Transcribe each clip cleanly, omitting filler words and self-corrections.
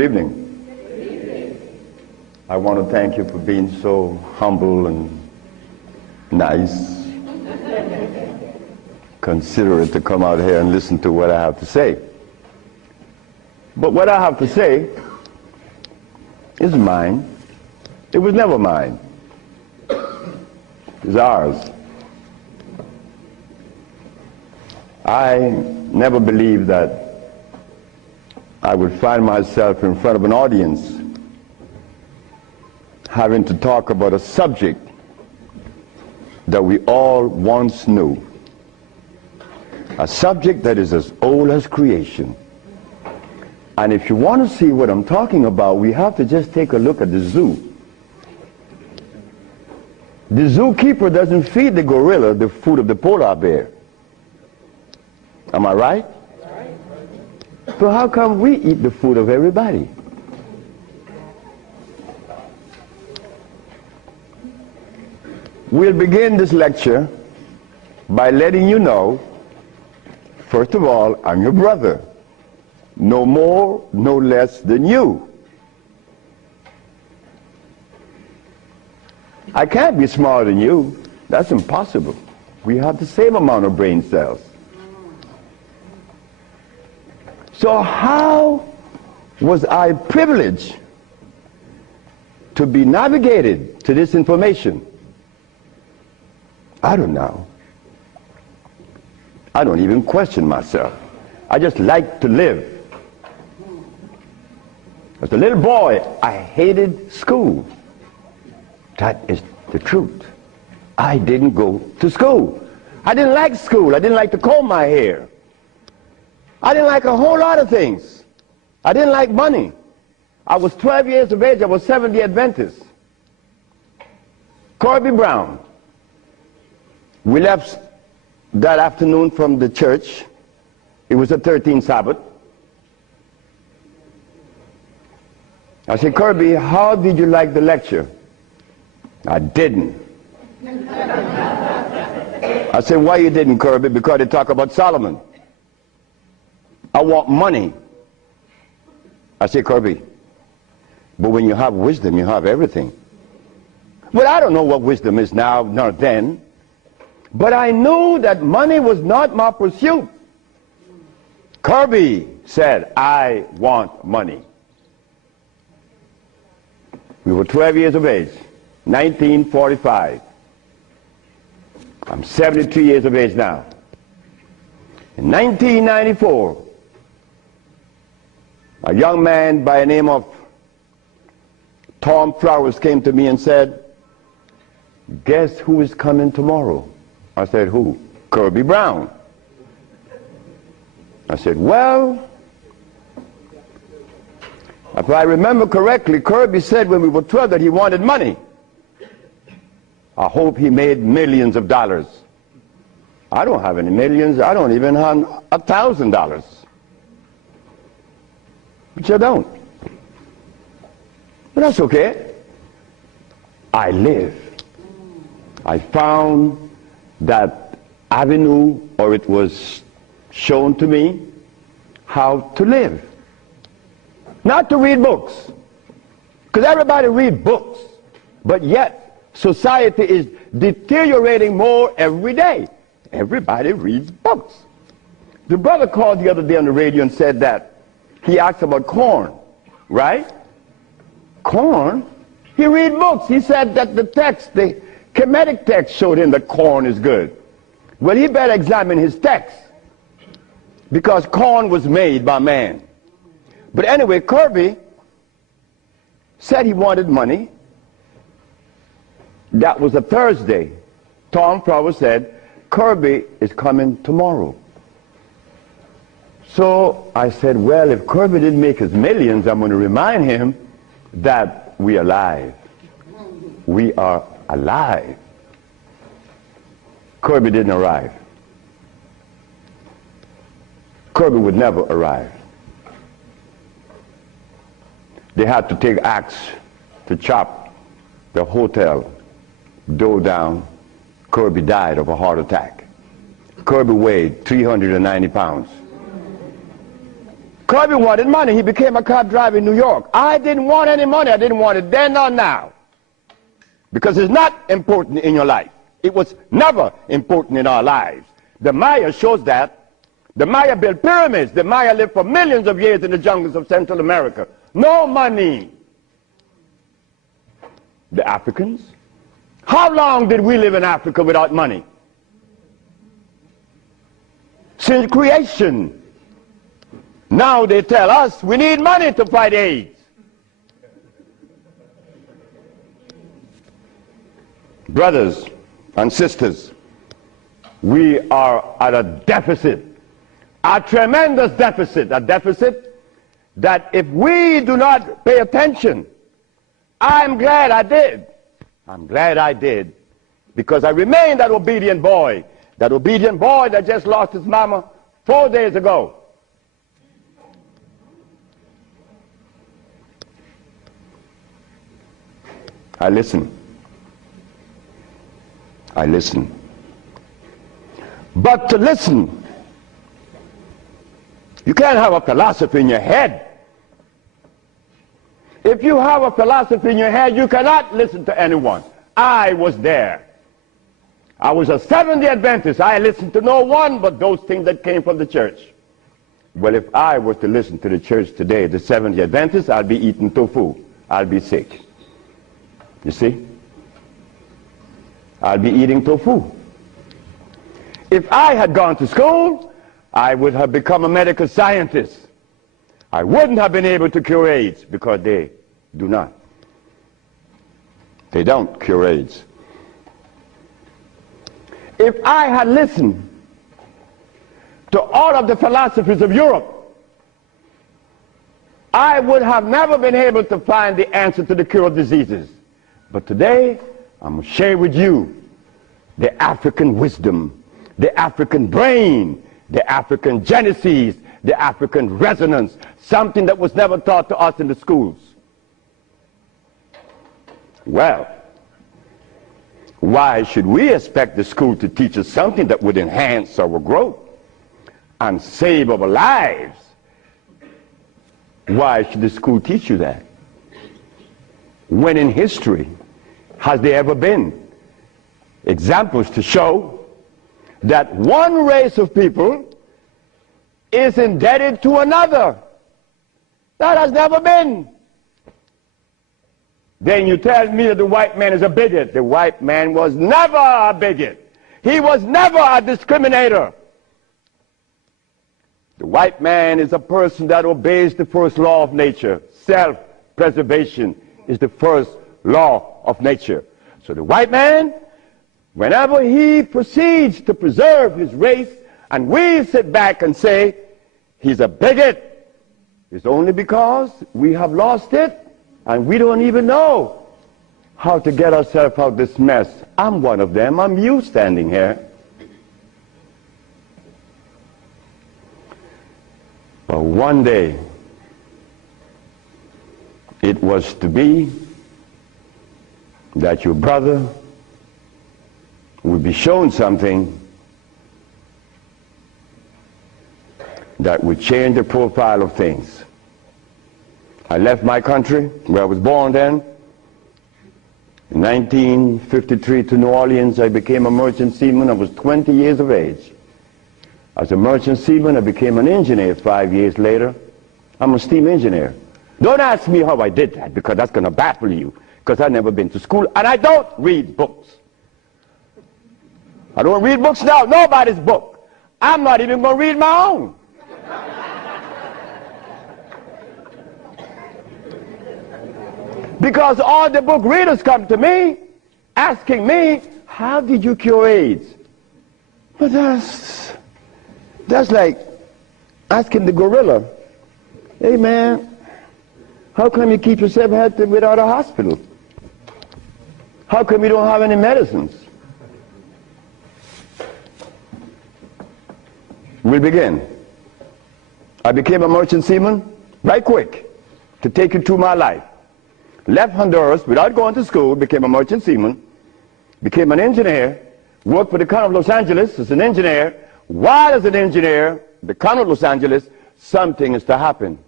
Good evening. I want to thank you for being so humble and nice, considerate to come out here and listen to what I have to say. But what I have to say is mine. It was never mine. It's ours. I never believed that I would find myself in front of an audience having to talk about a subject that we all once knew. A subject that is as old as creation. And if you want to see what I'm talking about, we have to just take a look at the zoo. The zookeeper doesn't feed the gorilla the food of the polar bear. Am I right? So how come we eat the food of everybody? We'll begin this lecture by letting you know, first of all, I'm your brother. No more, no less than you. I can't be smarter than you. That's impossible. We have the same amount of brain cells. So how was I privileged to be navigated to this information? I don't know. I don't even question myself. I just like to live. As a little boy, I hated school. That is the truth. I didn't go to school. I didn't like school. I didn't like to comb my hair. I didn't like a whole lot of things. I didn't like money. I was 12 years of age. I was Seventh-day Adventist. Corby Brown. We left that afternoon from the church. It was the 13th Sabbath. I said, Kirby, how did you like the lecture? I didn't. I said, why you didn't, Kirby? Because they talk about Solomon. I want money. I said, Kirby, but when you have wisdom, you have everything. Well, I don't know what wisdom is now, nor then. But I knew that money was not my pursuit. Kirby said, I want money. We were 12 years of age, 1945. I'm 73 years of age now. In 1994, a young man by the name of Tom Flowers came to me and said, guess who is coming tomorrow? I said, who? Kirby Brown. I said, well, if I remember correctly, Kirby said when we were 12 that he wanted money. I hope he made millions of dollars. I don't have any millions. I don't even have $1,000. Which I don't. But that's okay. I live. I found that avenue, or it was shown to me how to live. Not to read books, because everybody reads books, but yet society is deteriorating more every day. Everybody reads books. The brother called the other day on the radio and said that he asked about corn, right? Corn? He read books. He said that the text, the Kemetic text showed him that corn is good. Well, he better examine his text, because corn was made by man. But anyway, Kirby said he wanted money. That was a Thursday. Tom Flowers said, Kirby is coming tomorrow. So I said, well, if Kirby didn't make his millions, I'm going to remind him that we are alive. We are alive. Kirby didn't arrive. Kirby would never arrive. They had to take axe to chop the hotel door down. Kirby died of a heart attack. Kirby weighed 390 pounds. Kirby wanted money. He became a cab driver in New York. I didn't want any money. I didn't want it then or now. Because it's not important in your life. It was never important in our lives. The Maya shows that. The Maya built pyramids. The Maya lived for millions of years in the jungles of Central America. No money. The Africans? How long did we live in Africa without money? Since creation. Now they tell us we need money to fight AIDS. Brothers and sisters, we are at a deficit, a tremendous deficit, a deficit that if we do not pay attention, I'm glad I did. I'm glad I did, because I remain that obedient boy that just lost his mama 4 days ago. I listen. I listen. But to listen, you can't have a philosophy in your head. If you have a philosophy in your head, you cannot listen to anyone. I was there. I was a Seventh-day Adventist. I listened to no one but those things that came from the church. Well, if I was to listen to the church today, the Seventh-day Adventists, I'd be eating tofu. I'll be sick. You see? I'll be eating tofu. If I had gone to school, I would have become a medical scientist. I wouldn't have been able to cure AIDS, because they do not. They don't cure AIDS. If I had listened to all of the philosophies of Europe, I would have never been able to find the answer to the cure of diseases. But today, I'm going to share with you the African wisdom, the African brain, the African genesis, the African resonance, something that was never taught to us in the schools. Well, why should we expect the school to teach us something that would enhance our growth and save our lives? Why should the school teach you that? When in history has there ever been examples to show that one race of people is indebted to another? That has never been. Then you tell me that the white man is a bigot. The white man was never a bigot. He was never a discriminator. The white man is a person that obeys the first law of nature. Self-preservation is the first law of nature. So the white man, whenever he proceeds to preserve his race, and we sit back and say he's a bigot, it's only because we have lost it and we don't even know how to get ourselves out of this mess. I'm one of them. I'm you standing here. But one day, it was to be that your brother would be shown something that would change the profile of things. I left my country, where I was born then. In 1953 to New Orleans, I became a merchant seaman. I was 20 years of age. As a merchant seaman, I became an engineer 5 years later. I'm a steam engineer. Don't ask me how I did that, because that's going to baffle you, because I've never been to school, and I don't read books. I don't read books now, nobody's book. I'm not even going to read my own. Because all the book readers come to me asking me, how did you cure AIDS? But that's like asking the gorilla, hey man, how come you keep yourself healthy without a hospital? How come you don't have any medicines? We'll begin. I became a merchant seaman right quick to take you through my life. Left Honduras without going to school, became a merchant seaman, became an engineer, worked for the County of Los Angeles as an engineer. While as an engineer, the County of Los Angeles something is to happen.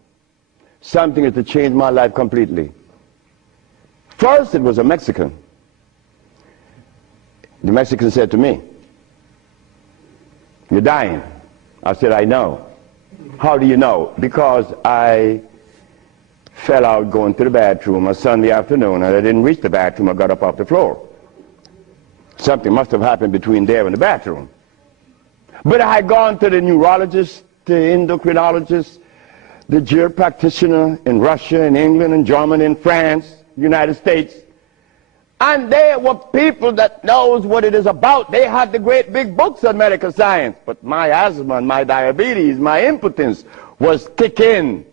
Something is to change my life completely. First, it was a Mexican. The Mexican said to me, "You're dying." I said, "I know." "How do you know?" "Because I fell out going to the bathroom a Sunday afternoon, and I didn't reach the bathroom. I got up off the floor. Something must have happened between there and the bathroom." But I had gone to the neurologist, the endocrinologist, the geriatric practitioner in Russia, in England, in Germany, in France, United States. And they were people that knows what it is about. They had the great big books on medical science. But my asthma and my diabetes, my impotence was kicking.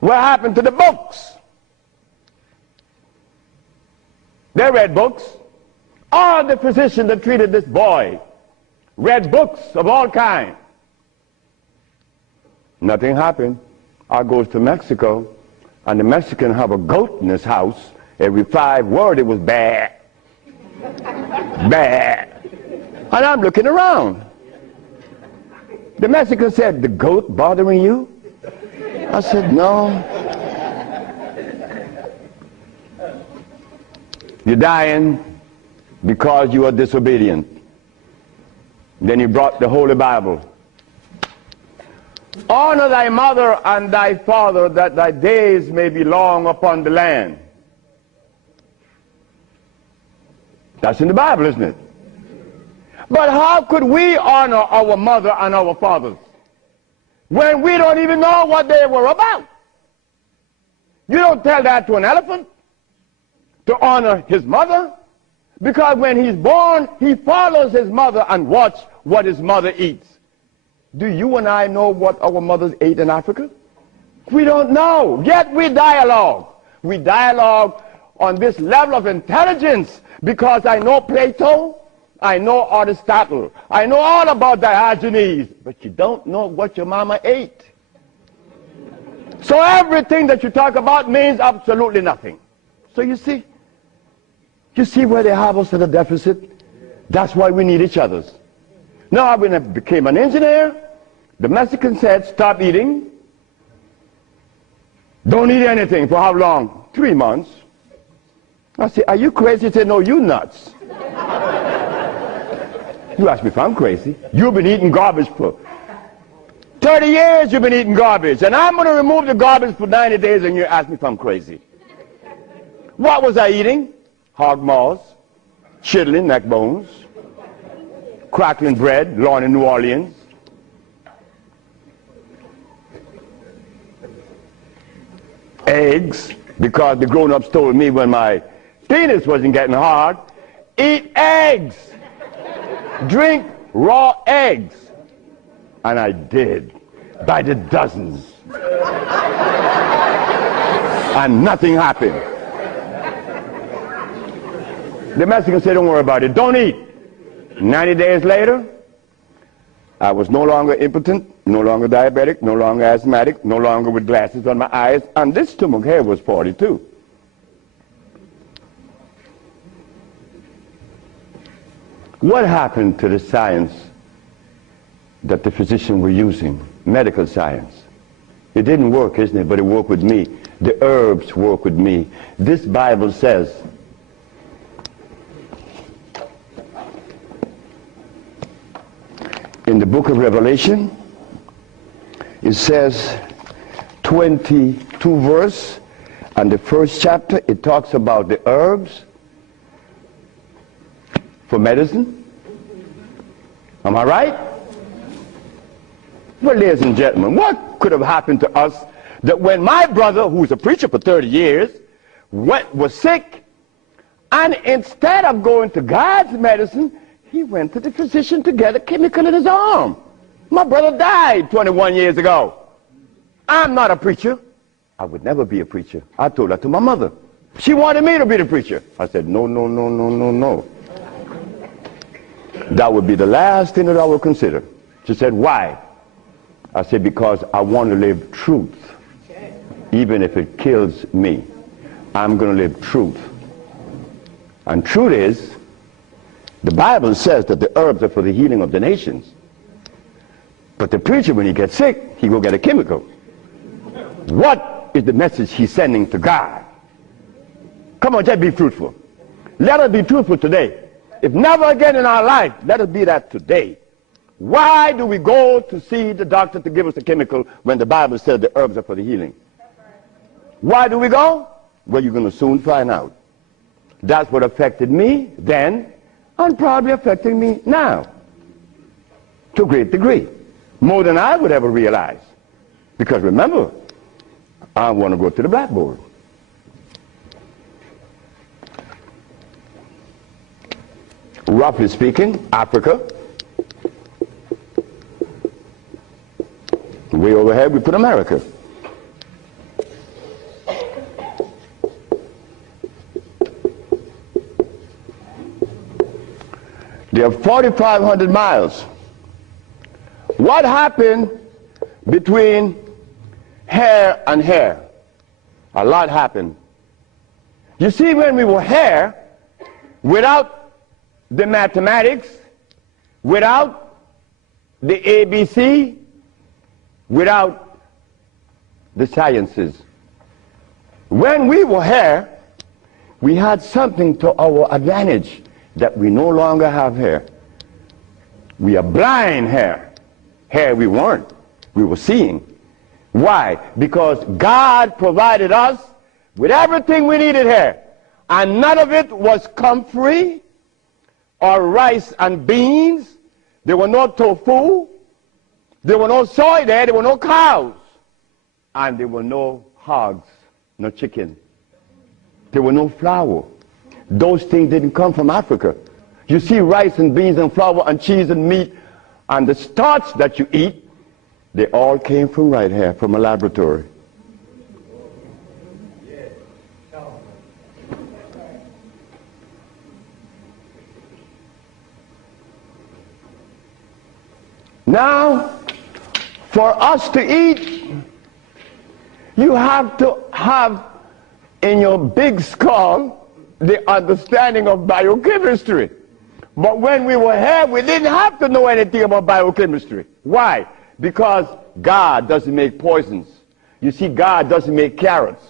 What happened to the books? They read books. All the physicians that treated this boy read books of all kinds. Nothing happened. I goes to Mexico, and the Mexican have a goat in his house. Every 5 words it was bad, bad. And I'm looking around. The Mexican said, "The goat bothering you?" I said, "No." "You're dying because you are disobedient." Then he brought the Holy Bible. "Honor thy mother and thy father, that thy days may be long upon the land." That's in the Bible, isn't it? But how could we honor our mother and our fathers when we don't even know what they were about? You don't tell that to an elephant, to honor his mother, because when he's born, he follows his mother and watch what his mother eats. Do you and I know what our mothers ate in Africa? We don't know, yet we dialogue. We dialogue on this level of intelligence because I know Plato, I know Aristotle, I know all about Diogenes, but you don't know what your mama ate. So everything that you talk about means absolutely nothing. So you see where they have us at a deficit? That's why we need each other. Now when I became an engineer, the Mexican said, "Stop eating. Don't eat anything." For how long? 3 months. I said, "Are you crazy?" He said, "No, you nuts." You ask me if I'm crazy. You've been eating garbage for 30 years. You've been eating garbage. And I'm going to remove the garbage for 90 days, and you ask me if I'm crazy. What was I eating? Hog maws, chitlin, neck bones, crackling bread, Lorne in New Orleans. Eggs, because the grown-ups told me when my penis wasn't getting hard, eat eggs, drink raw eggs. And I did, by the dozens. And nothing happened. The Mexican said, "Don't worry about it, don't eat." 90 days later, I was no longer impotent, no longer diabetic, no longer asthmatic, no longer with glasses on my eyes, and this stomach hair was 42. What happened to the science that the physicians were using, medical science? It didn't work, isn't it? But it worked with me. The herbs work with me. This Bible says, in the book of Revelation, it says 22 verse, and the first chapter, it talks about the herbs for medicine. Am I right? Well, ladies and gentlemen, what could have happened to us that when my brother, who was a preacher for 30 years, was sick, and instead of going to God's medicine, he went to the physician to get a chemical in his arm. My brother died 21 years ago. I'm not a preacher. I would never be a preacher. I told that to my mother. She wanted me to be the preacher. I said, no, no, no, no, no, no. That would be the last thing that I would consider. She said, "Why?" I said, "Because I want to live truth. Even if it kills me, I'm going to live truth." And truth is, the Bible says that the herbs are for the healing of the nations. But the preacher, when he gets sick, he go get a chemical. What is the message he's sending to God? Come on, just be fruitful. Let us be truthful today. If never again in our life, let us be that today. Why do we go to see the doctor to give us a chemical when the Bible says the herbs are for the healing? Why do we go? Well, you're going to soon find out. That's what affected me then and probably affecting me now to a great degree. More than I would ever realize. Because remember, I want to go to the blackboard. Roughly speaking, Africa. Way overhead, we put America. They are 4,500 miles. What happened between here and here? A lot happened. You see, when we were here, without the mathematics, without the ABC, without the sciences, when we were here, we had something to our advantage that we no longer have here. We are blind here. Here we weren't. We were seeing. Why? Because God provided us with everything we needed here. And none of it was comfrey or rice and beans. There were no tofu. There were no soy there. There were no cows. And there were no hogs, no chicken. There were no flour. Those things didn't come from Africa. You see rice and beans and flour and cheese and meat and the starch that you eat, they all came from right here, from a laboratory. Now, for us to eat, you have to have in your big skull the understanding of biochemistry. But when we were here, we didn't have to know anything about biochemistry. Why? Because God doesn't make poisons. You see, God doesn't make carrots.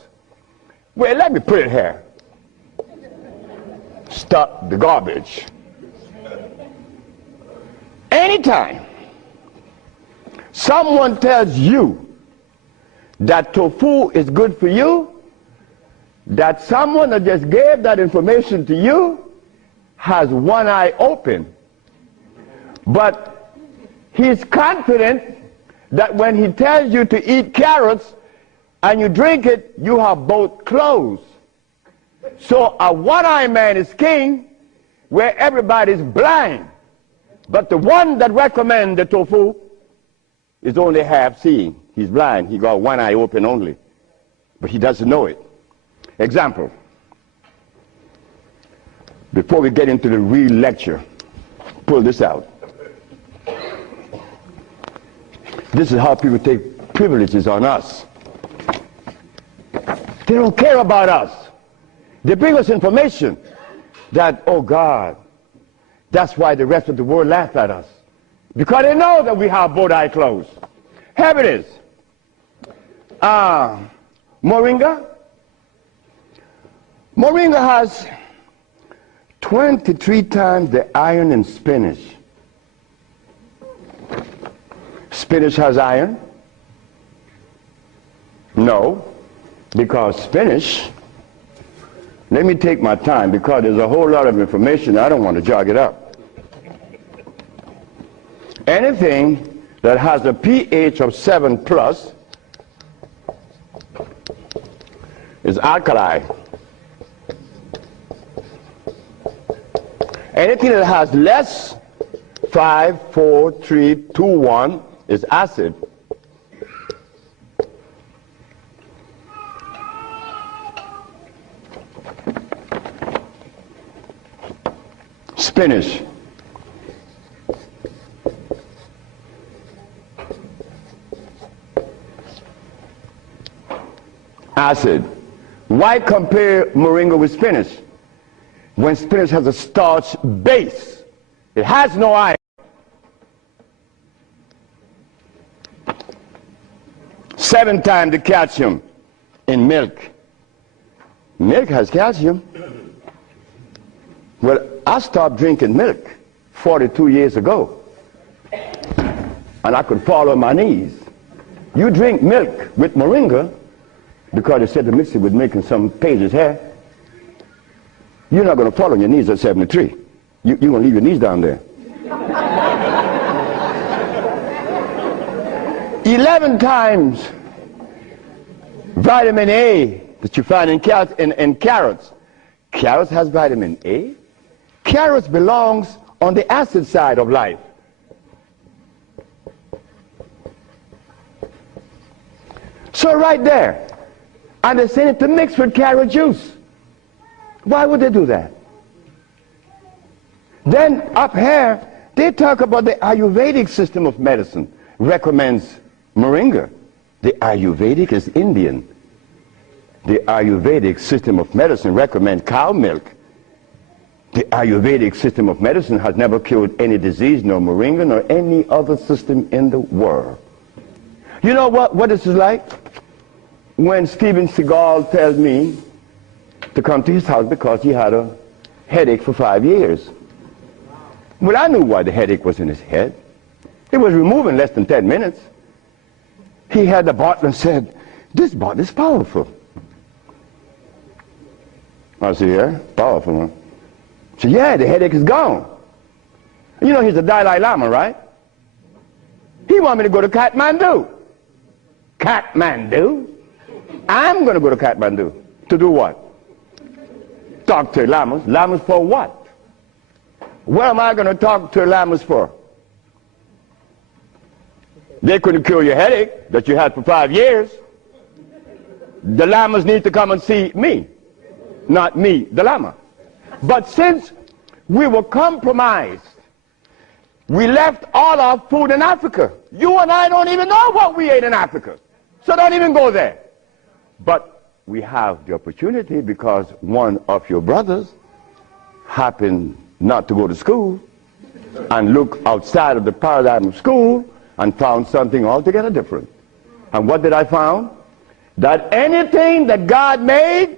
Well, let me put it here. Stop the garbage. Anytime someone tells you that tofu is good for you, that someone that just gave that information to you has one eye open. But he's confident that when he tells you to eat carrots and you drink it, you have both closed. So a one-eye man is king where everybody's blind. But the one that recommends the tofu is only half seeing. He's blind. He got one eye open only. But he doesn't know it. Example. Before we get into the real lecture, pull this out. This is how people take privileges on us. They don't care about us. They bring us information that, oh God, that's why the rest of the world laugh at us. Because they know that we have both eyes closed. Here it is. Moringa. Moringa has 23 times the iron in spinach. Spinach has iron? No, because spinach, let me take my time because there's a whole lot of information. I don't want to jog it up. Anything that has a pH of 7 plus is alkaline. Anything that has less, 5, 4, 3, 2, 1, is acid. Spinach. Acid. Why compare moringa with spinach? When spinach has a starch base, it has no iron. 7 times the calcium in milk. Milk has calcium. Well, I stopped drinking milk 42 years ago, and I could fall on my knees. You drink milk with moringa, because they said to mix it with milk and some pages hair, you're not going to fall on your knees at 73. You're going to leave your knees down there. 11 times vitamin A that you find in carrots. Carrots has vitamin A. Carrots belongs on the acid side of life. So right there, and they say it to mix with carrot juice. Why would they do that? Then up here, they talk about the Ayurvedic system of medicine. Recommends moringa. The Ayurvedic is Indian. The Ayurvedic system of medicine recommends cow milk. The Ayurvedic system of medicine has never cured any disease, nor moringa, nor any other system in the world. You know what this is like? When Steven Seagal tells me to come to his house because he had a headache for 5 years. Well, I knew why the headache was in his head. It was removed in less than 10 minutes. He had the bottle and said, "This bottle is powerful." I said, "Yeah, powerful, huh?" He said, "Yeah, the headache is gone." You know, he's the Dalai Lama, right? He wanted me to go to Kathmandu. Kathmandu? I'm going to go to Kathmandu. To do what? Talk to lamas. Lamas for what? What am I going to talk to lamas for? They couldn't cure your headache that you had for 5 years. The lamas need to come and see me, not me, the lama. But since we were compromised, we left all our food in Africa. You and I don't even know what we ate in Africa. So don't even go there. But we have the opportunity because one of your brothers happened not to go to school and look outside of the paradigm of school and found something altogether different. And what did I find? That anything that God made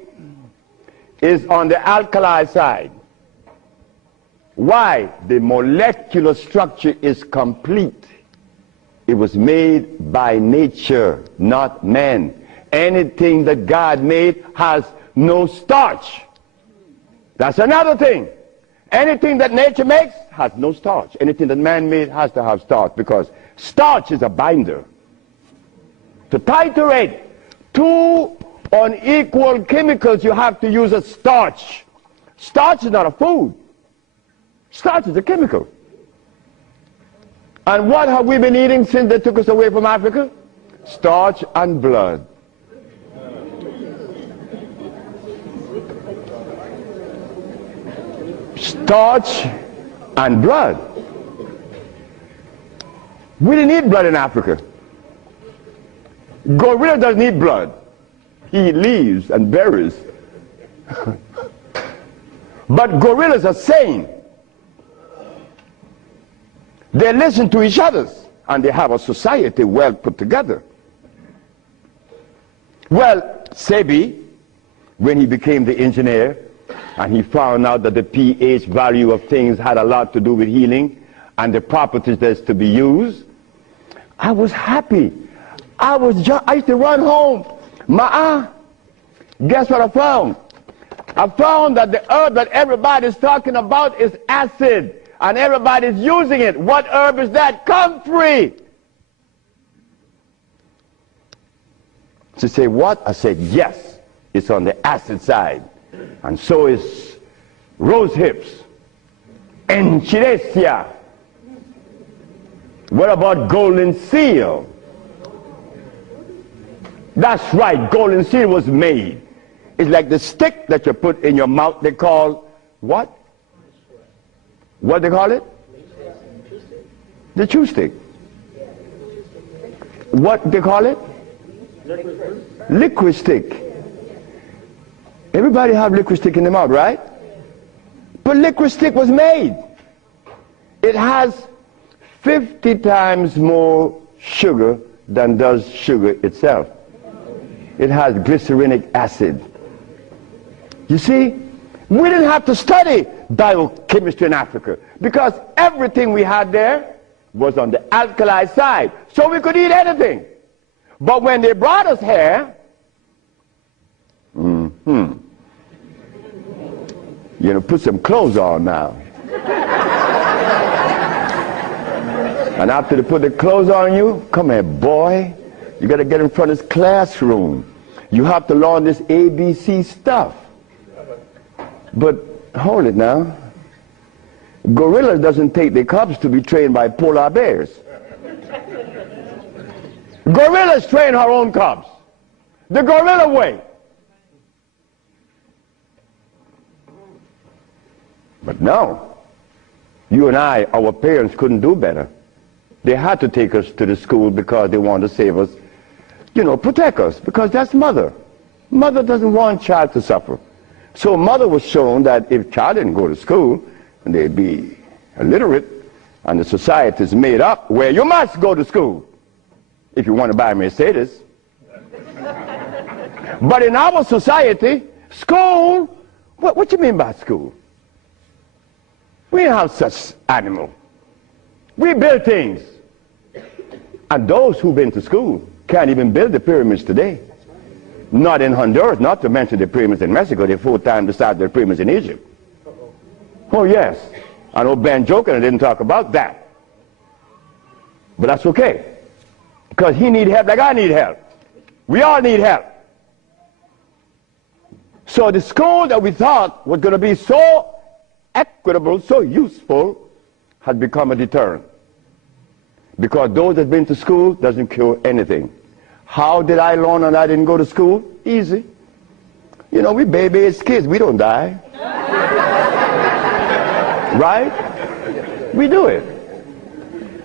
is on the alkali side. Why? The molecular structure is complete. It was made by nature, not man. Anything that God made has no starch. That's another thing. Anything that nature makes has no starch. Anything that man made has to have starch, because starch is a binder. To titrate 2 unequal chemicals, you have to use a starch. Starch is not a food. Starch is a chemical. And what have we been eating since they took us away from Africa? Starch and blood. Starch and blood. We didn't eat blood in Africa. Gorilla doesn't eat blood. He eats leaves and berries. But gorillas are sane. They listen to each other, and they have a society well put together. Well, Sebi, when he became the engineer, and he found out that the pH value of things had a lot to do with healing and the properties that's to be used, I was happy. I used to run home. Guess what I found? I found that the herb that everybody's talking about is acid, and everybody's using it. What herb is that? Comfrey. She said, what? I said, yes, it's on the acid side. And so is rose hips, enchirecia. What about golden seal? That's right, golden seal was made. It's like the stick that you put in your mouth. They call what? What they call it? The chew stick. What they call it? Liquid stick. Everybody have liquid stick in the mouth, right? But liquid stick was made. It has 50 times more sugar than does sugar itself. It has glycerinic acid. You see, we didn't have to study biochemistry in Africa because everything we had there was on the alkali side, so we could eat anything. But when they brought us here, you know, put some clothes on now. And after they put the clothes on you, come here, boy. You got to get in front of this classroom. You have to learn this ABC stuff. But hold it now. Gorillas doesn't take their cubs to be trained by polar bears. Gorillas train her own cubs. The gorilla way. But no. You and I, our parents couldn't do better. They had to take us to the school because they wanted to save us, you know, protect us, because that's mother. Mother doesn't want child to suffer. So mother was shown that if child didn't go to school, and they'd be illiterate, and the society is made up where you must go to school if you want to buy a Mercedes. But in our society, school, what you mean by school? We didn't have such animal. We build things. And those who've been to school can't even build the pyramids today. Not in Honduras, not to mention the pyramids in Mexico. They're 4 times the size of the pyramids in Egypt. Oh yes. I know Ben joking and didn't talk about that. But that's okay. Because he need help like I need help. We all need help. So the school that we thought was going to be so equitable, so useful, has become a deterrent. Because those that have been to school doesn't cure anything. How did I learn and I didn't go to school? Easy. You know, we baby-aged kids, we don't die. Right? We do it.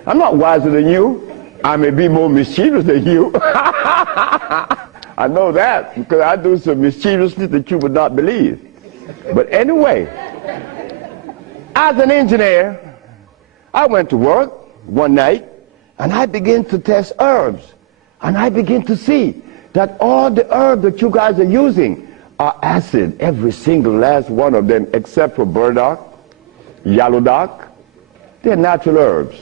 I'm not wiser than you. I may be more mischievous than you. I know that because I do some mischievousness that you would not believe. But anyway, as an engineer, I went to work one night and I began to test herbs. And I begin to see that all the herbs that you guys are using are acid, every single last one of them, except for burdock, yellow dock. They're natural herbs.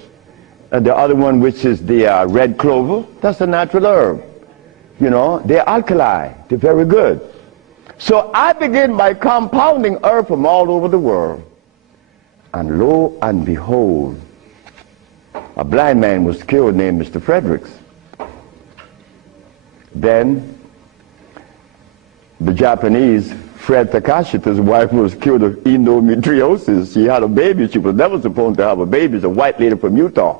And the other one, which is the red clover, that's a natural herb. You know, they're alkali, they're very good. So I begin by compounding herb from all over the world. And lo and behold, a blind man was killed named Mr. Fredericks. Then the Japanese, Fred Takashita's wife was killed of endometriosis. She had a baby. She was never supposed to have a baby. It's a white lady from Utah.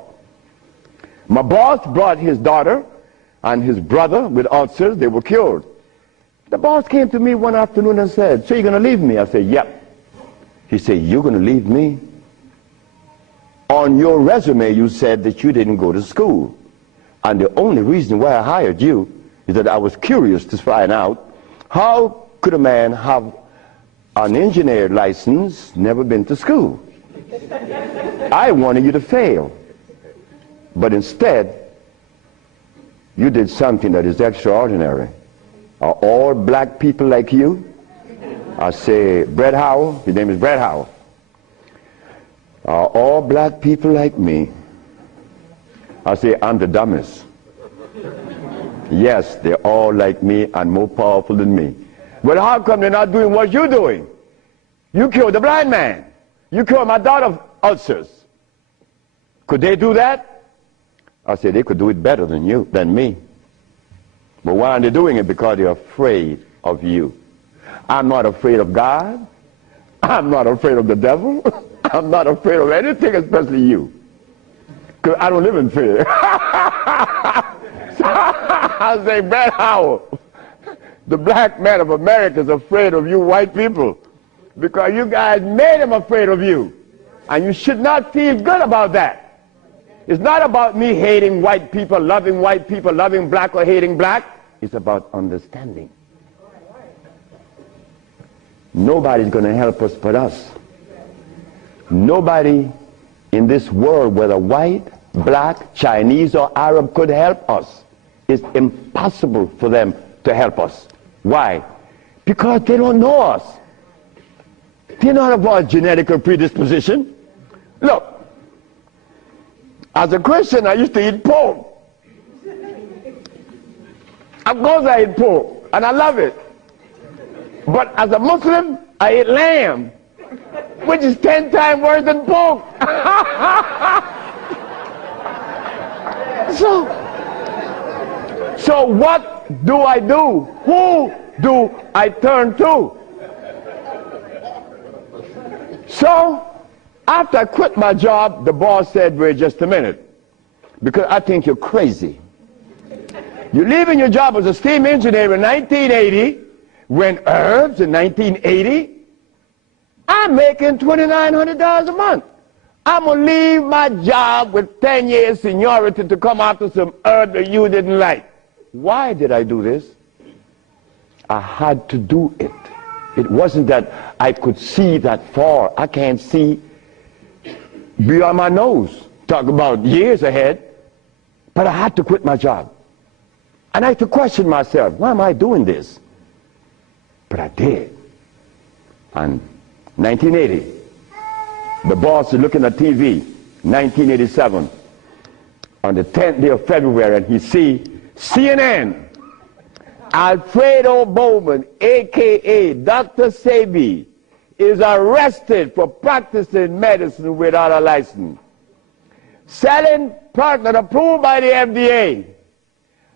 My boss brought his daughter and his brother with ulcers. They were cured. The boss came to me one afternoon and said, "So you're going to leave me?" I said, "Yep." He said, "You're going to leave me? On your resume, you said that you didn't go to school. And the only reason why I hired you is that I was curious to find out how could a man have an engineer license, never been to school. I wanted you to fail. But instead, you did something that is extraordinary. Are all black people like you?" I say, "Brett Howell," his name is Brett Howell. "Are all black people like me?" I say, "I'm the dumbest." "Yes, they're all like me and more powerful than me." "But how come they're not doing what you're doing? You killed the blind man. You killed my daughter of ulcers. Could they do that?" I said, "They could do it better than you, than me. But why aren't they doing it? Because they're afraid of you." I'm not afraid of God. I'm not afraid of the devil. I'm not afraid of anything, especially you. Because I don't live in fear. So I say, "Brett Howell, the black man of America is afraid of you white people because you guys made him afraid of you. And you should not feel good about that. It's not about me hating white people, loving black or hating black. It's about understanding. Nobody's going to help us but us. Nobody in this world, whether white, black, Chinese, or Arab, could help us. it's impossible for them to help us. Why? Because they don't know us. They don't have our genetic predisposition. Look, as a Christian, I used to eat pork. Of course I eat pork, and I love it. But as a Muslim, I eat lamb, which is 10 times worse than pork. So what do I do? Who do I turn to? So after I quit my job, the boss said, wait just a minute, because I think you're crazy. You're leaving your job as a steam engineer in 1980, when herbs in 1980, I'm making $2,900 a month. I'm going to leave my job with 10 years seniority to come after some herb that you didn't like. Why did I do this? I had to do it. It wasn't that I could see that far. I can't see beyond my nose. Talk about years ahead. But I had to quit my job. And I had to question myself, why am I doing this? But I did. And 1980, the boss is looking at TV, 1987, on the 10th day of February, and he see CNN, Alfredo Bowman, a.k.a. Dr. Sebi, is arrested for practicing medicine without a license, selling product approved by the FDA,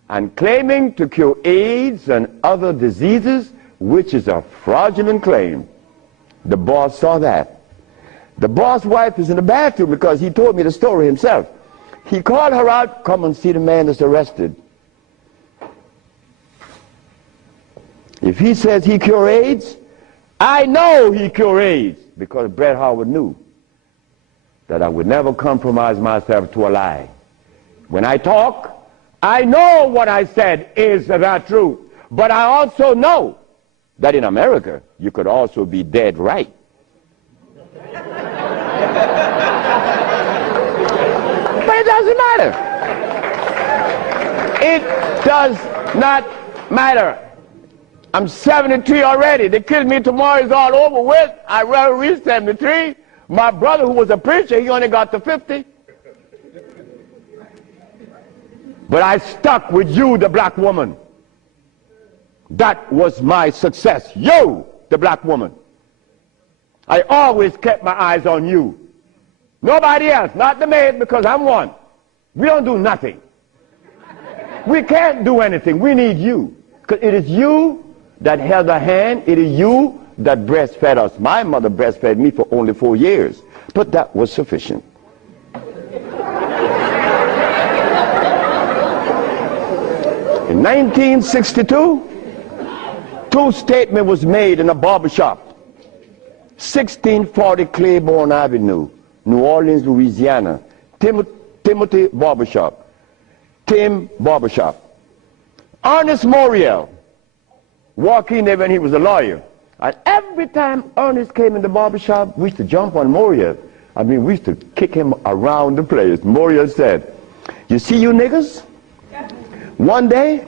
and claiming to cure AIDS and other diseases, which is a fraudulent claim. The boss saw that. The boss' wife is in the bathroom because he told me the story himself. He called her out, come and see the man that's arrested. If he says he cure AIDS, I know he cure AIDS, because Bret Howard knew that I would never compromise myself to a lie. When I talk, I know what I said is the truth, but I also know that in America, you could also be dead right. But it doesn't matter. It does not matter. I'm 73 already. They kill me tomorrow, it's all over with. I rather reach 73. My brother, who was a preacher, he only got to 50. But I stuck with you, the black woman. That was my success. You, the black woman. I always kept my eyes on you. Nobody else, not the maid, because I'm one. We don't do nothing. We can't do anything. We need you. Because it is you that held our hand. It is you that breastfed us. My mother breastfed me for only 4 years. But that was sufficient. In 1962, two statements was made in a barbershop. 1640 Claiborne Avenue, New Orleans, Louisiana. Timothy Barbershop. Tim Barbershop. Ernest Moriel walked in there when he was a lawyer. And every time Ernest came in the barbershop, we used to jump on Moriel. I mean, we used to kick him around the place. Moriel said, you see you niggas? One day,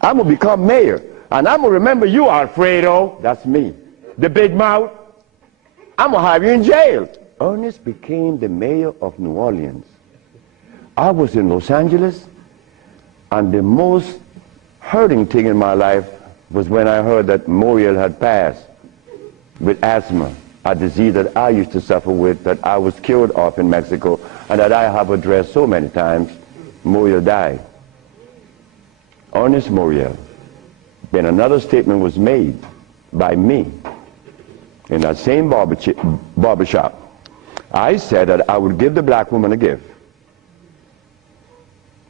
I'm going to become mayor. And I'm going to remember you, Alfredo. That's me. The big mouth. I'm going to have you in jail. Ernest became the mayor of New Orleans. I was in Los Angeles, and the most hurting thing in my life was when I heard that Moriel had passed with asthma, a disease that I used to suffer with, that I was cured of in Mexico, and that I have addressed so many times. Moriel died. Ernest Moriel. Then another statement was made by me in that same barbershop. I said that I would give the black woman a gift.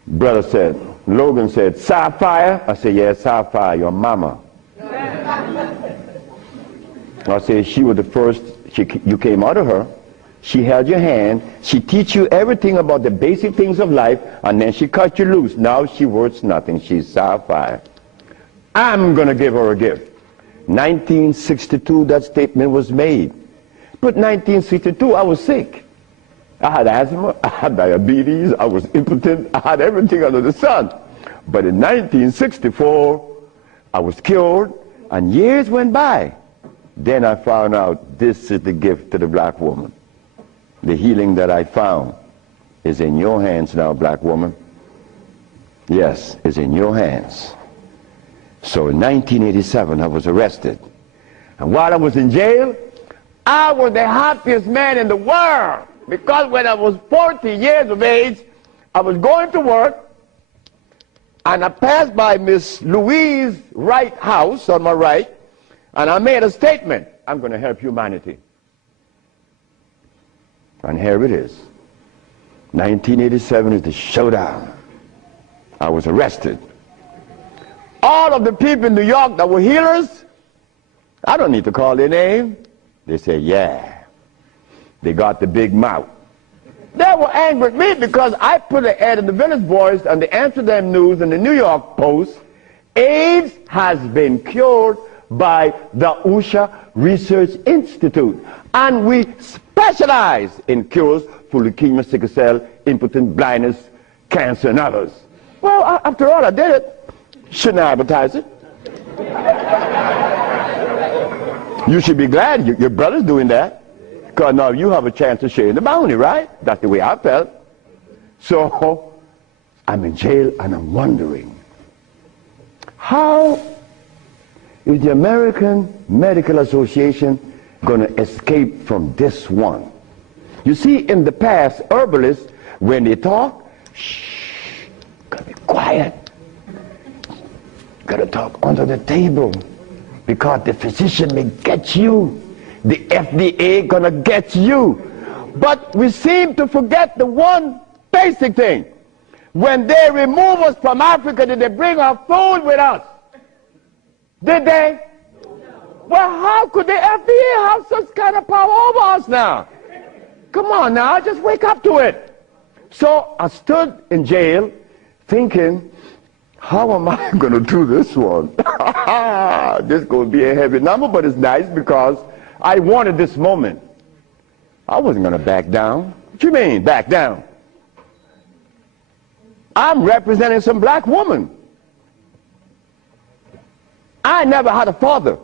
Brother said, Logan said, Sapphire? I said, yes, Sapphire, your mama. I said, she was the first, you came out of her. She held your hand. She teach you everything about the basic things of life, and then she cut you loose. Now she worth nothing. She's Sapphire. I'm going to give her a gift. 1962, that statement was made. But 1962, I was sick. I had asthma, I had diabetes, I was impotent, I had everything under the sun. But in 1964, I was cured, and years went by. Then I found out this is the gift to the black woman. The healing that I found is in your hands now, black woman. Yes, it's in your hands. So in 1987, I was arrested. And while I was in jail, I was the happiest man in the world. Because when I was 40 years of age, I was going to work, and I passed by Miss Louise Wright's house on my right, and I made a statement: I'm going to help humanity. And here it is. 1987 is the showdown. I was arrested. All of the people in New York that were healers, I don't need to call their name. They say, yeah. They got the big mouth. They were angry at me because I put an ad in the Village Voice and the Amsterdam News and the New York Post. AIDS has been cured by the USHA Research Institute. And we specialize in cures for leukemia, sickle cell, impotence, blindness, cancer, and others. Well, after all, I did it. Shouldn't I advertise it? You should be glad your brother's doing that. Because now you have a chance to share in the bounty, right? That's the way I felt. So I'm in jail and I'm wondering, how is the American Medical Association going to escape from this one? You see, in the past, herbalists, when they talk, shh, gotta be quiet. Gotta talk under the table, because the physician may get you. The FDA gonna get you. But we seem to forget the one basic thing. When they remove us from Africa, did they bring our food with us? Did they? Well, how could the FDA have such kind of power over us now? Come on now, just wake up to it. So I stood in jail thinking, how am I going to do this one? This is going to be a heavy number, but it's nice because I wanted this moment. I wasn't going to back down. What you mean, back down? I'm representing some black woman. I never had a father.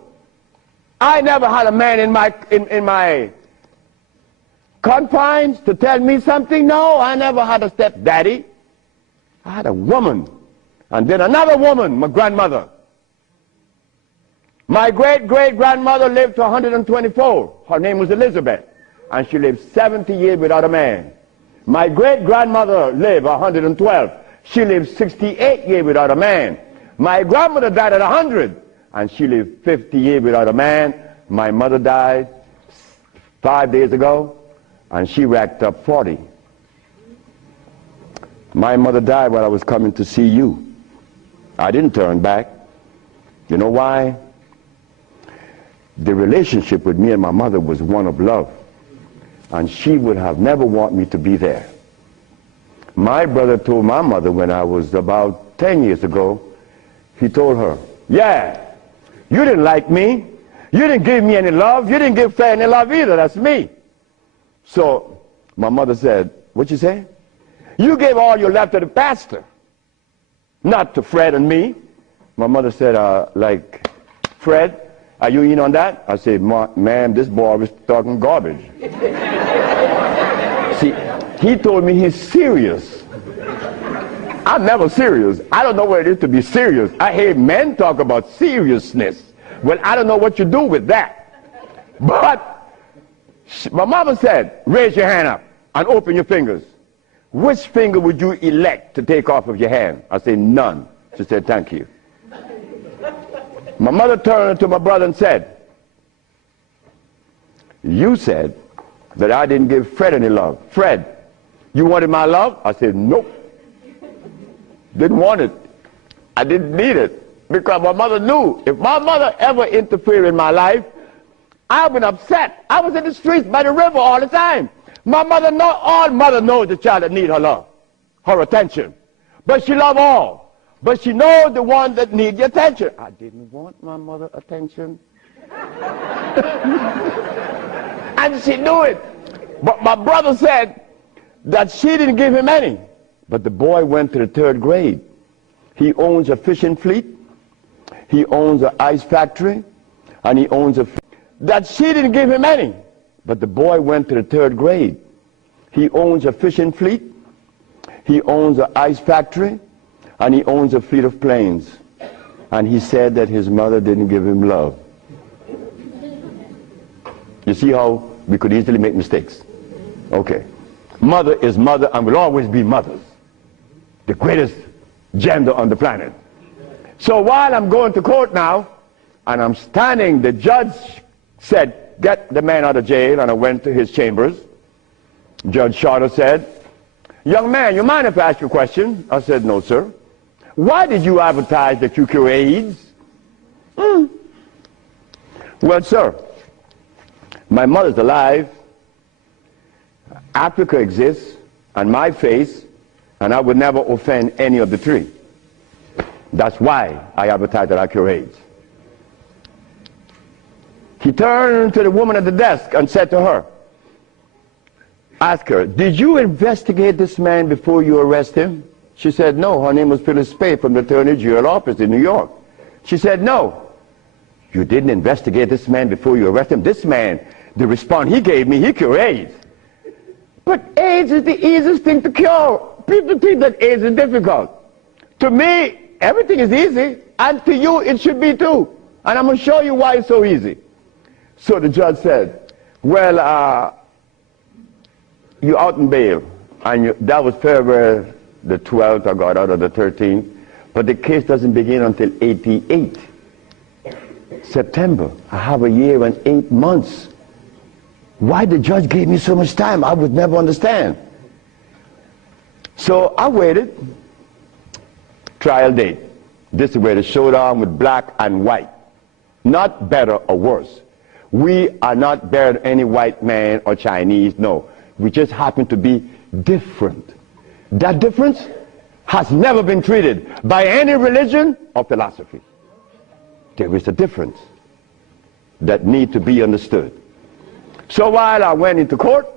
I never had a man in my confines to tell me something. No, I never had a stepdaddy. I had a woman. And then another woman, my grandmother. My great-great-grandmother lived to 124. Her name was Elizabeth. And she lived 70 years without a man. My great-grandmother lived 112. She lived 68 years without a man. My grandmother died at 100. And she lived 50 years without a man. My mother died 5 days ago. And she racked up 40. My mother died while I was coming to see you. I didn't turn back. You know why? The relationship with me and my mother was one of love. And she would have never wanted me to be there. My brother told my mother when I was about 10 years ago, he told her, yeah, you didn't like me. You didn't give me any love. You didn't give Fred any love either. That's me. So my mother said, what you say? You gave all your love to the pastor, not to Fred and me. My mother said, like, Fred, are you in on that? I said, ma'am, this boy was talking garbage. See, he told me he's serious. I'm never serious. I don't know what it is to be serious. I hear men talk about seriousness. Well, I don't know what you do with that. But my mama said, raise your hand up and open your fingers. Which finger would you elect to take off of your hand? I said, none. She said, thank you. My mother turned to my brother and said, you said that I didn't give Fred any love. Fred, you wanted my love? I said, nope. Didn't want it. I didn't need it. Because my mother knew if my mother ever interfered in my life, I've been upset. I was in the streets by the river all the time. My mother all mother knows the child that need her love, her attention. But she loves all. But she knows the one that needs the attention. I didn't want my mother attention. And she knew it. But my brother said that she didn't give him any. But the boy went to the 3rd grade. He owns a fishing fleet, he owns an ice factory, and he owns a... That she didn't give him any. But the boy went to the 3rd grade. He owns a fishing fleet, he owns an ice factory, and he owns a fleet of planes. And he said that his mother didn't give him love. You see how we could easily make mistakes? Okay. Mother is mother and will always be mothers. The greatest gender on the planet. So while I'm going to court now, and I'm standing, the judge said, get the man out of jail, and I went to his chambers. Judge Shorter said, young man, you mind if I ask you a question? I said, no, sir. Why did you advertise that you cure AIDS? Well, sir, my mother's alive, Africa exists, and my face, and I would never offend any of the 3. That's why I advertise that I cure AIDS. He turned to the woman at the desk and said to her, ask her, did you investigate this man before you arrest him? She said, no. Her name was Phyllis Spade from the Attorney General office in New York. She said, no. You didn't investigate this man before you arrest him? This man, the response he gave me, he cured AIDS. But AIDS is the easiest thing to cure. People think that AIDS is difficult. To me, everything is easy, and to you it should be too. And I'm going to show you why it's so easy. So the judge said, well, you're out in bail, and that was February the 12th, I got out of the 13th, but the case doesn't begin until 88. September, I have a year and 8 months. Why the judge gave me so much time, I would never understand. So I waited, trial date. This is where the showdown with black and white. Not better or worse. We are not better than any white man or Chinese, no. We just happen to be different. That difference has never been treated by any religion or philosophy. There is a difference that needs to be understood. So while I went into court,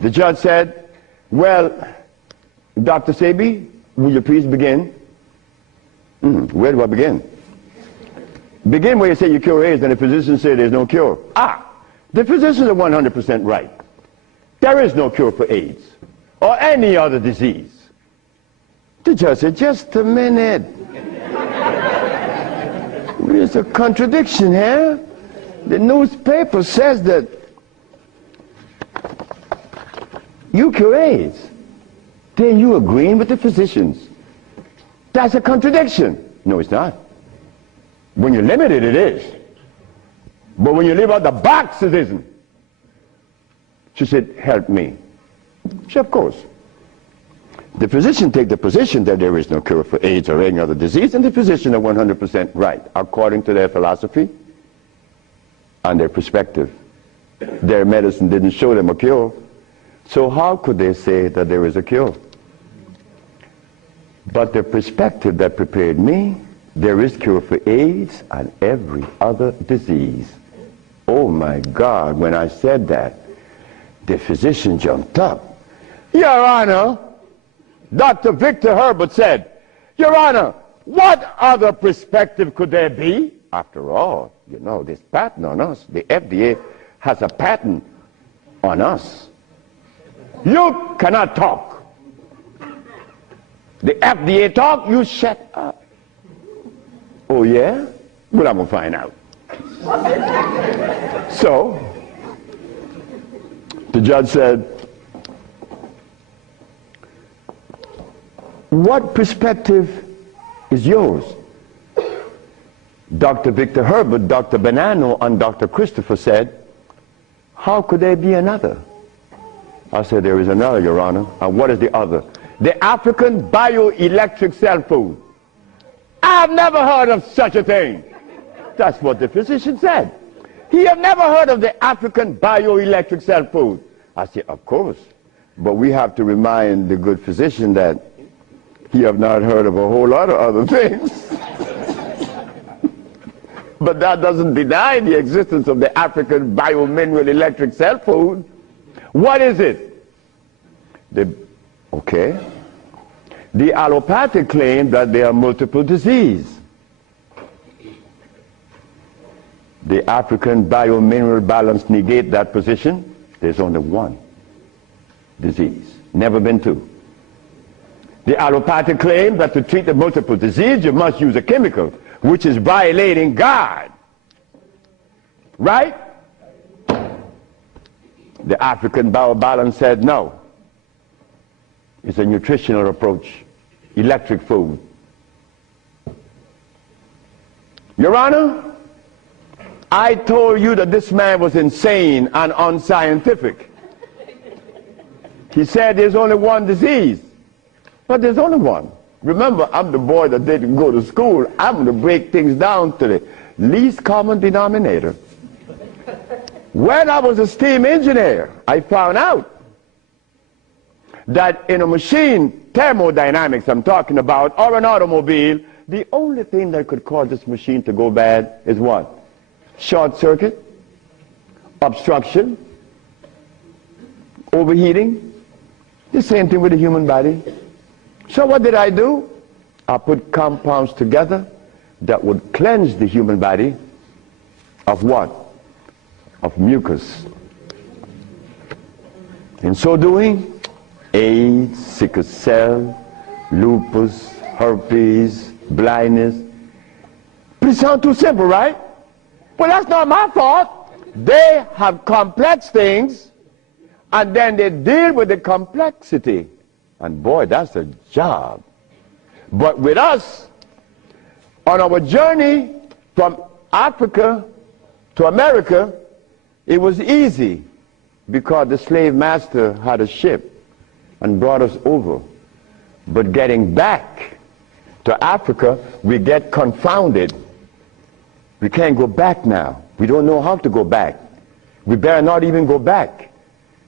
the judge said, well, Dr. Sebi, will you please begin? Where do I begin? Begin where you say you cure AIDS and the physician say there's no cure. The physicians are 100% right. There is no cure for AIDS or any other disease. The judge said, just a minute. There's a contradiction here. The newspaper says that you cure AIDS. Then you agreeing with the physicians. That's a contradiction. No, it's not. When you're limited, it is. But when you leave out the box, it isn't. She said, help me. She said, of course. The physician take the position that there is no cure for AIDS or any other disease, and the physician are 100% right, according to their philosophy and their perspective. Their medicine didn't show them a cure. So how could they say that there is a cure? But the perspective that prepared me, there is cure for AIDS and every other disease. Oh my God, when I said that, the physician jumped up. Your Honor, Dr. Victor Herbert said, Your Honor, what other perspective could there be? After all, you know, this patent on us, the FDA has a patent on us. You cannot talk. The FDA talk, you shut up. Oh yeah? Well, I'm going to find out. So, the judge said, what perspective is yours? Dr. Victor Herbert, Dr. Bonanno, and Dr. Christopher said, how could there be another? I said, there is another, Your Honor. And what is the other? The African bioelectric cell food. I've never heard of such a thing. That's what the physician said. He had never heard of the African bioelectric cell food. I said, of course. But we have to remind the good physician that he have not heard of a whole lot of other things. But that doesn't deny the existence of the African biomineral electric cell food. What is it? Okay. The allopathic claim that there are multiple diseases. The African biomineral balance negate that position. There's only one disease, never been two. The allopathic claim that to treat the multiple disease you must use a chemical, which is violating God. Right? The African biobalance said no. It's a nutritional approach, electric food. Your Honor, I told you that this man was insane and unscientific. He said there's only one disease, but there's only one. Remember, I'm the boy that didn't go to school. I'm going to break things down to the least common denominator. When I was a steam engineer, I found out that in a machine, thermodynamics I'm talking about, or an automobile, the only thing that could cause this machine to go bad is what? Short circuit, obstruction, overheating. The same thing with the human body. So what did I do? I put compounds together that would cleanse the human body of what? Of mucus. In so doing, AIDS, sickle cell, lupus, herpes, blindness. But it sounds too simple, right? Well, that's not my fault. They have complex things, and then they deal with the complexity. And boy, that's a job. But with us, on our journey from Africa to America, it was easy because the slave master had a ship and brought us over. But getting back to Africa, we get confounded. We can't go back now. We don't know how to go back. We better not even go back.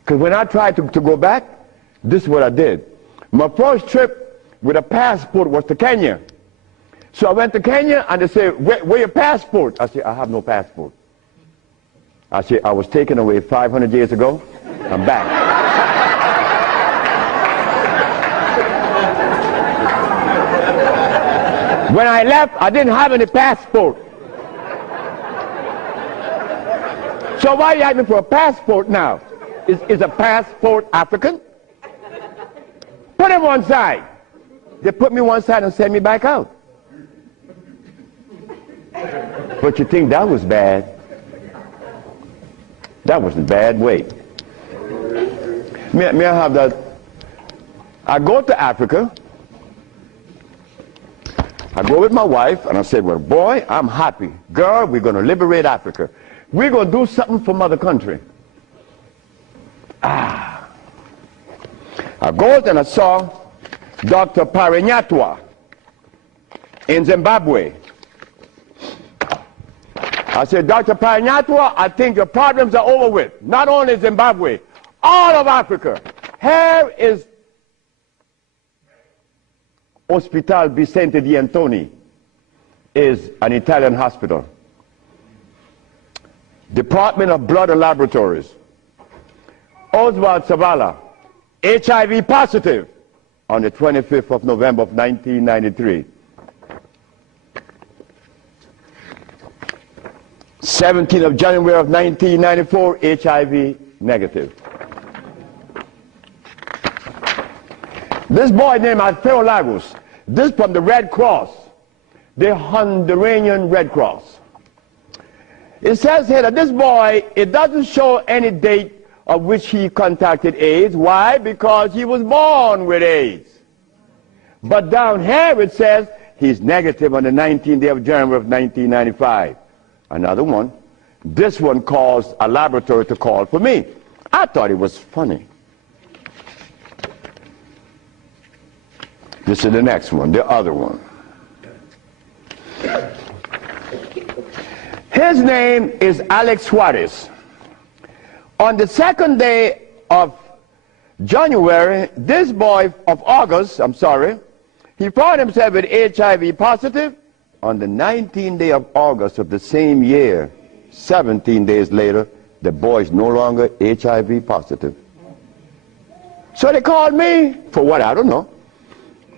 Because when I tried to go back, this is what I did. My first trip with a passport was to Kenya. So I went to Kenya and they said, where your passport? I said, I have no passport. I said, I was taken away 500 years ago. I'm back. When I left, I didn't have any passport. So why are you asking for a passport now? Is a passport African? Put him one side. They put me one side and send me back out. But you think that was bad? That wasn't bad. Wait. May I have that? I go to Africa. I go with my wife and I said, well, boy, I'm happy. Girl, we're going to liberate Africa. We're going to do something for mother country. I go and I saw Dr. Parinyatwa in Zimbabwe. I said, Dr. Parinyatwa, I think your problems are over with. Not only Zimbabwe, all of Africa. Here is Hospital Vicente di Antoni, is an Italian hospital. Department of Blood and Laboratories. Oswald Savala, HIV positive on the 25th of November of 1993. 17th of January of 1994, HIV negative. This boy named Alfeo Lagos, this from the Red Cross, the Honduran Red Cross. It says here that this boy, it doesn't show any date of which he contracted AIDS. Why? Because he was born with AIDS. But down here it says he's negative on the 19th day of January of 1995. Another one. This one caused a laboratory to call for me. I thought it was funny. This is the next one, the other one. His name is Alex Suarez. On the second day of January, this boy of August, he found himself with HIV positive. On the 19th day of August of the same year, 17 days later, the boy is no longer HIV positive. So they called me for what? I don't know.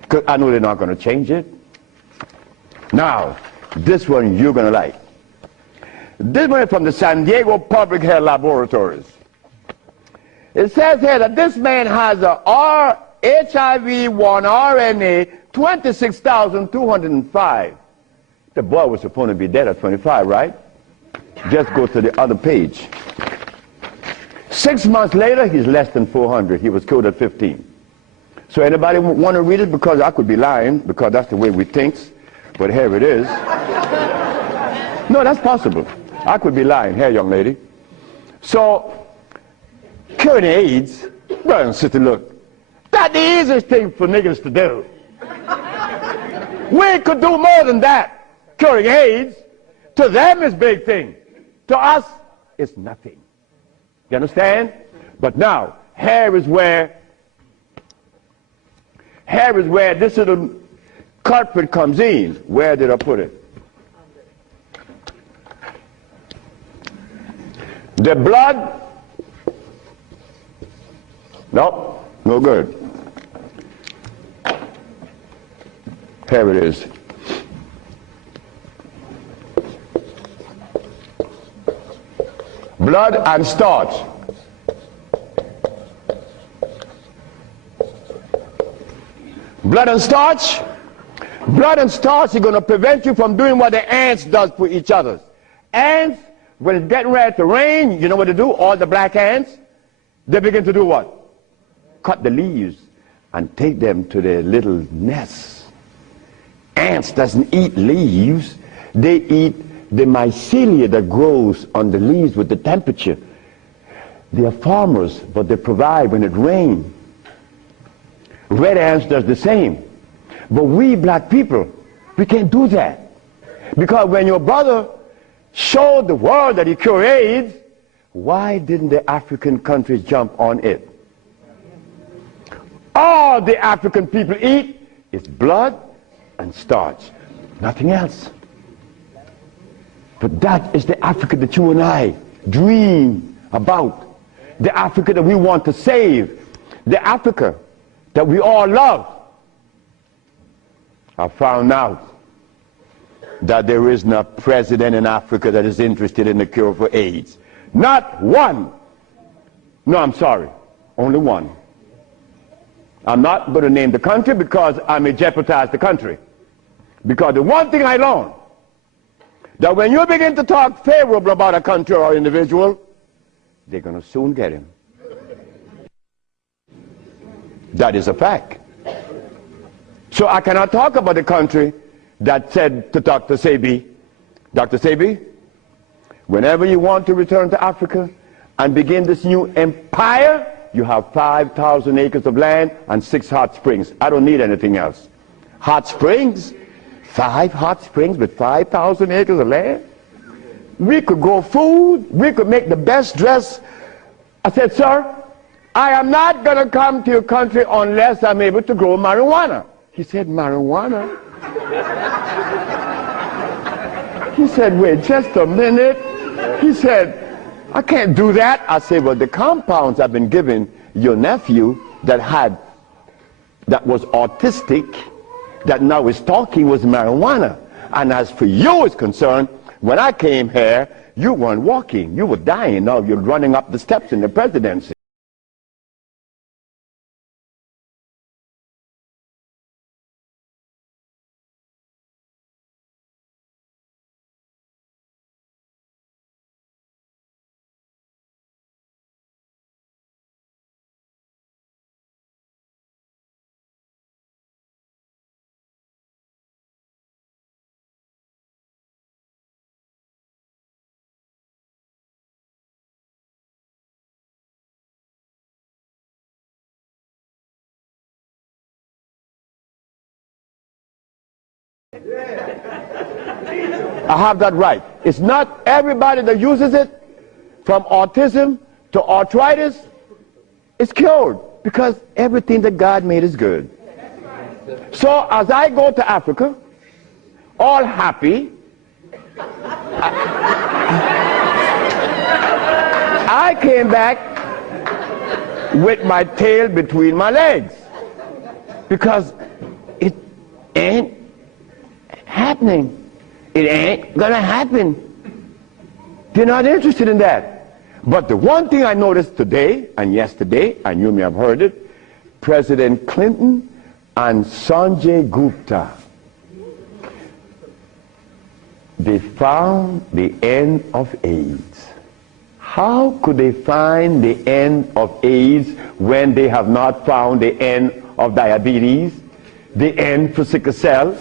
because I know they're not going to change it. Now, this one you're going to like. This one is from the San Diego Public Health Laboratories. It says here that this man has a HIV-1 RNA 26,205. The boy was supposed to be dead at 25, right? Just go to the other page. 6 months later, he's less than 400. He was killed at 15. So anybody want to read it? Because I could be lying, because that's the way we think. But here it is. No, that's possible. I could be lying. Here, young lady. So, curing AIDS, brother and sister, look, that's the easiest thing for niggas to do. We could do more than that. Curing AIDS, to them is big thing. To us, it's nothing. You understand? But now, here is where this little culprit comes in. Where did I put it? The blood, no, no good. Here it is. Blood and starch. Blood and starch. Blood and starch is going to prevent you from doing what the ants does for each other. Ants, when it's getting ready to rain, you know what they do? All the black ants, they begin to do what? Cut the leaves and take them to their little nests. Ants doesn't eat leaves. They eat the mycelia that grows on the leaves with the temperature. They are farmers, but they provide when it rains. Red ants does the same. But we black people, we can't do that. Because when your brother showed the world that he cured AIDS, why didn't the African countries jump on it? All the African people eat is blood and starch, nothing else. But that is the Africa that you and I dream about. The Africa that we want to save. The Africa that we all love. I found out that there isn't a president in Africa that is interested in the cure for AIDS. Not one. No, I'm sorry. Only one. I'm not going to name the country because I may jeopardize the country. Because the one thing I learned, that when you begin to talk favorable about a country or individual, they're going to soon get him. That is a fact. So I cannot talk about the country that said to Dr. Sebi, Dr. Sebi, whenever you want to return to Africa and begin this new empire, you have 5,000 acres of land and 6 hot springs. I don't need anything else. Hot springs? 5 hot springs with 5,000 acres of land? We could grow food. We could make the best dress. I said, sir, I am not going to come to your country unless I'm able to grow marijuana. He said, marijuana? He said, wait just a minute. He said, I can't do that. I said, well, the compounds I've been giving your nephew that was autistic, that now is talking, was marijuana. And as for you is concerned, when I came here, you weren't walking. You were dying. Now you're running up the steps in the presidency. I have that right. It's not everybody that uses it, from autism to arthritis, is cured, because everything that God made is good. So as I go to Africa, all happy, I came back with my tail between my legs, because ain't happening. It ain't gonna happen. They're not interested in that. But the one thing I noticed today and yesterday, and you may have heard it, President Clinton and Sanjay Gupta, they found the end of AIDS. How could they find the end of AIDS when they have not found the end of diabetes, the end for sickle cell,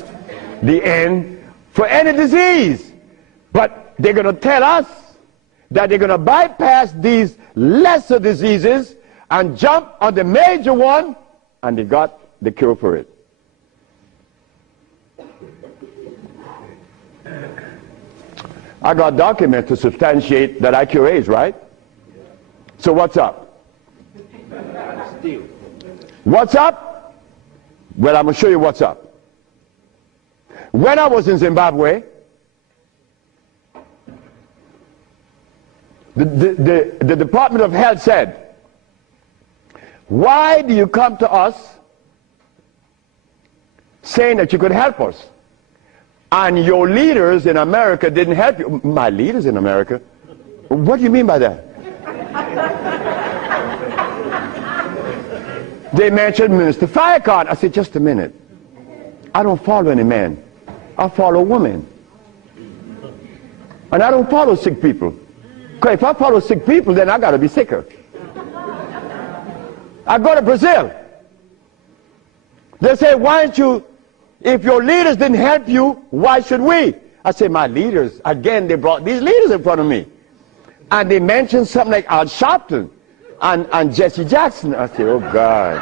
the end for any disease? But they're going to tell us that they're going to bypass these lesser diseases and jump on the major one, and they got the cure for it. I got documents to substantiate that I cure AIDS, right? So what's up? What's up? Well, I'm going to show you what's up. When I was in Zimbabwe, the Department of Health said, why do you come to us saying that you could help us? And your leaders in America didn't help you. My leaders in America? What do you mean by that? They mentioned Minister Firecon. I said, just a minute. I don't follow any man. I follow women. And I don't follow sick people. Because if I follow sick people, then I got to be sicker. I go to Brazil. They say, why don't you, if your leaders didn't help you, why should we? I say, my leaders, again, they brought these leaders in front of me. And they mentioned something like Al Sharpton and Jesse Jackson. I say, oh God.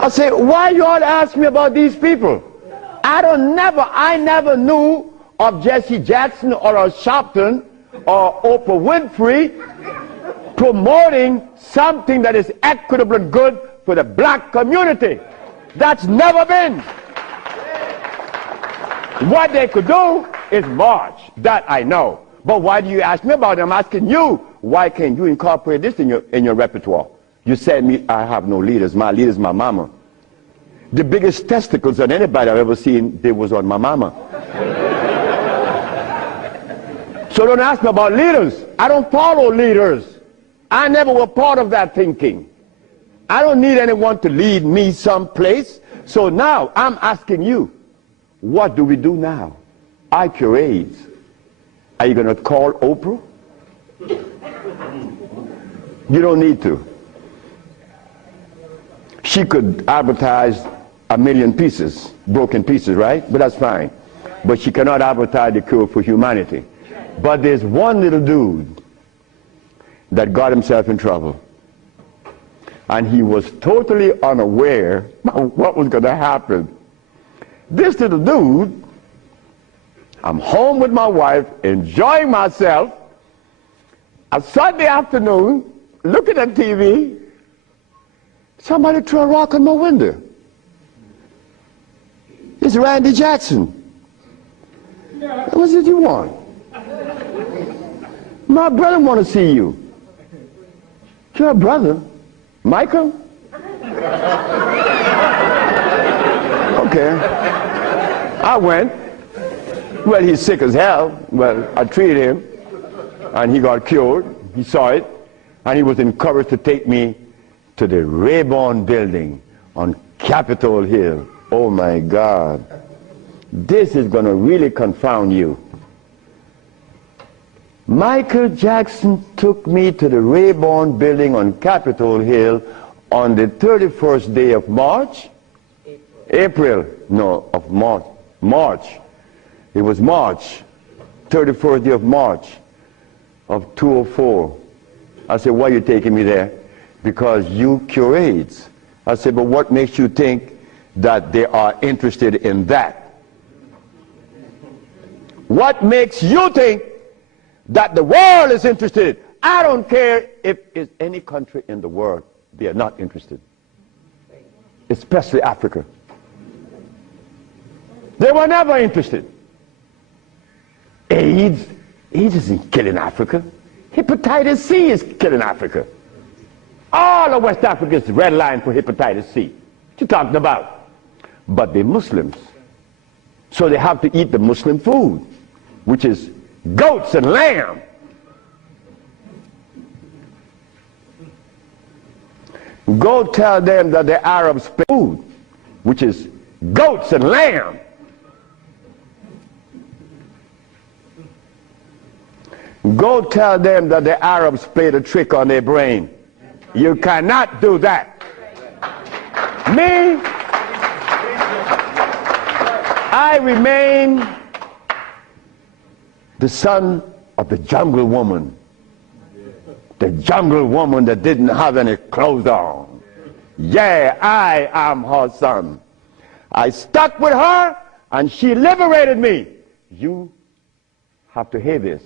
I say, why you all ask me about these people? I never knew of Jesse Jackson or Al Sharpton or Oprah Winfrey promoting something that is equitable and good for the black community. That's never been. What they could do is march. That I know. But why do you ask me about it? I'm asking you, why can't you incorporate this in your repertoire? You said me, I have no leaders. My leader's my mama. The biggest testicles that anybody I've ever seen, they was on my mama. So don't ask me about leaders. I don't follow leaders. I never was part of that thinking. I don't need anyone to lead me someplace. So now I'm asking you, what do we do now? I cure AIDS. Are you going to call Oprah? You don't need to. She could advertise 1 million pieces, broken pieces, right? But that's fine. But she cannot advertise the cure for humanity. But there's one little dude that got himself in trouble. And he was totally unaware of what was going to happen. This little dude, I'm home with my wife, enjoying myself, a Sunday afternoon, looking at TV, somebody threw a rock on my window. It's Randy Jackson. What did you want? My brother want to see you. Your brother? Michael? Okay. I went. Well, he's sick as hell. Well, I treated him, and he got cured. He saw it, and he was encouraged to take me to the Rayborn building on Capitol Hill. Oh my God. This is going to really confound you. Michael Jackson took me to the Rayborn building on Capitol Hill on the 31st day of March? April. No, of March. March. It was March. 31st day of March of 2004. I said, why are you taking me there? Because you cure AIDS. I said, but what makes you think that they are interested in that? What makes you think that the world is interested? I don't care if it's any country in the world, they are not interested. Especially Africa. They were never interested. AIDS isn't killing Africa. Hepatitis C is killing Africa. All of West Africa is red line for hepatitis C. What you talking about? But they're Muslims. So they have to eat the Muslim food, which is goats and lamb. Go tell them that the Arabs pay food, which is goats and lamb. Go tell them that the Arabs played a trick on their brain. You cannot do that. Me, I remain the son of the jungle woman. The jungle woman that didn't have any clothes on. Yeah, I am her son. I stuck with her and she liberated me. You have to hear this.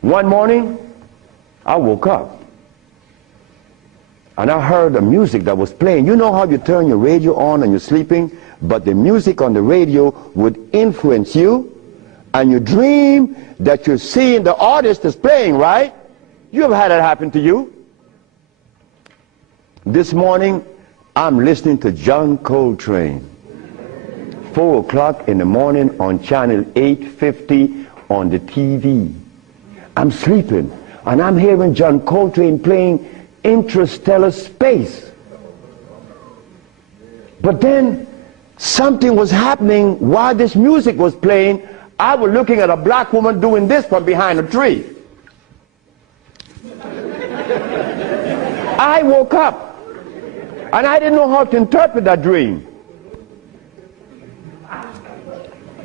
One morning, I woke up and I heard the music that was playing. You know how you turn your radio on and you're sleeping, but the music on the radio would influence you, and you dream that you're seeing the artist is playing, right? You have had that happen to you. This morning, I'm listening to John Coltrane. 4 o'clock in the morning on channel 850 on the TV. I'm sleeping, and I'm hearing John Coltrane playing Interstellar Space. But then something was happening while this music was playing. I was looking at a black woman doing this from behind a tree. I woke up, and I didn't know how to interpret that dream.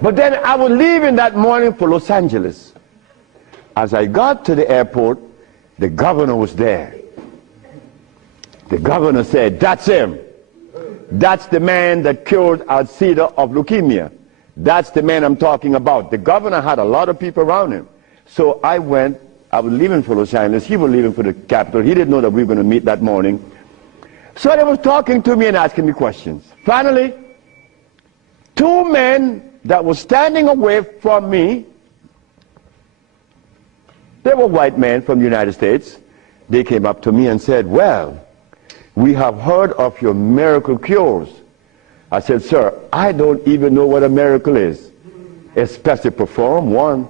But then I was leaving that morning for Los Angeles. As I got to the airport, the governor was there. The governor said, "That's him. That's the man that cured Alcida of leukemia. That's the man I'm talking about." The governor had a lot of people around him. So I went. I was leaving for Los Angeles. He was leaving for the capital. He didn't know that we were going to meet that morning. So they was talking to me and asking me questions. Finally, 2 men that were standing away from me, they were white men from the United States. They came up to me and said, "Well, we have heard of your miracle cures." I said, "Sir, I don't even know what a miracle is, especially perform one.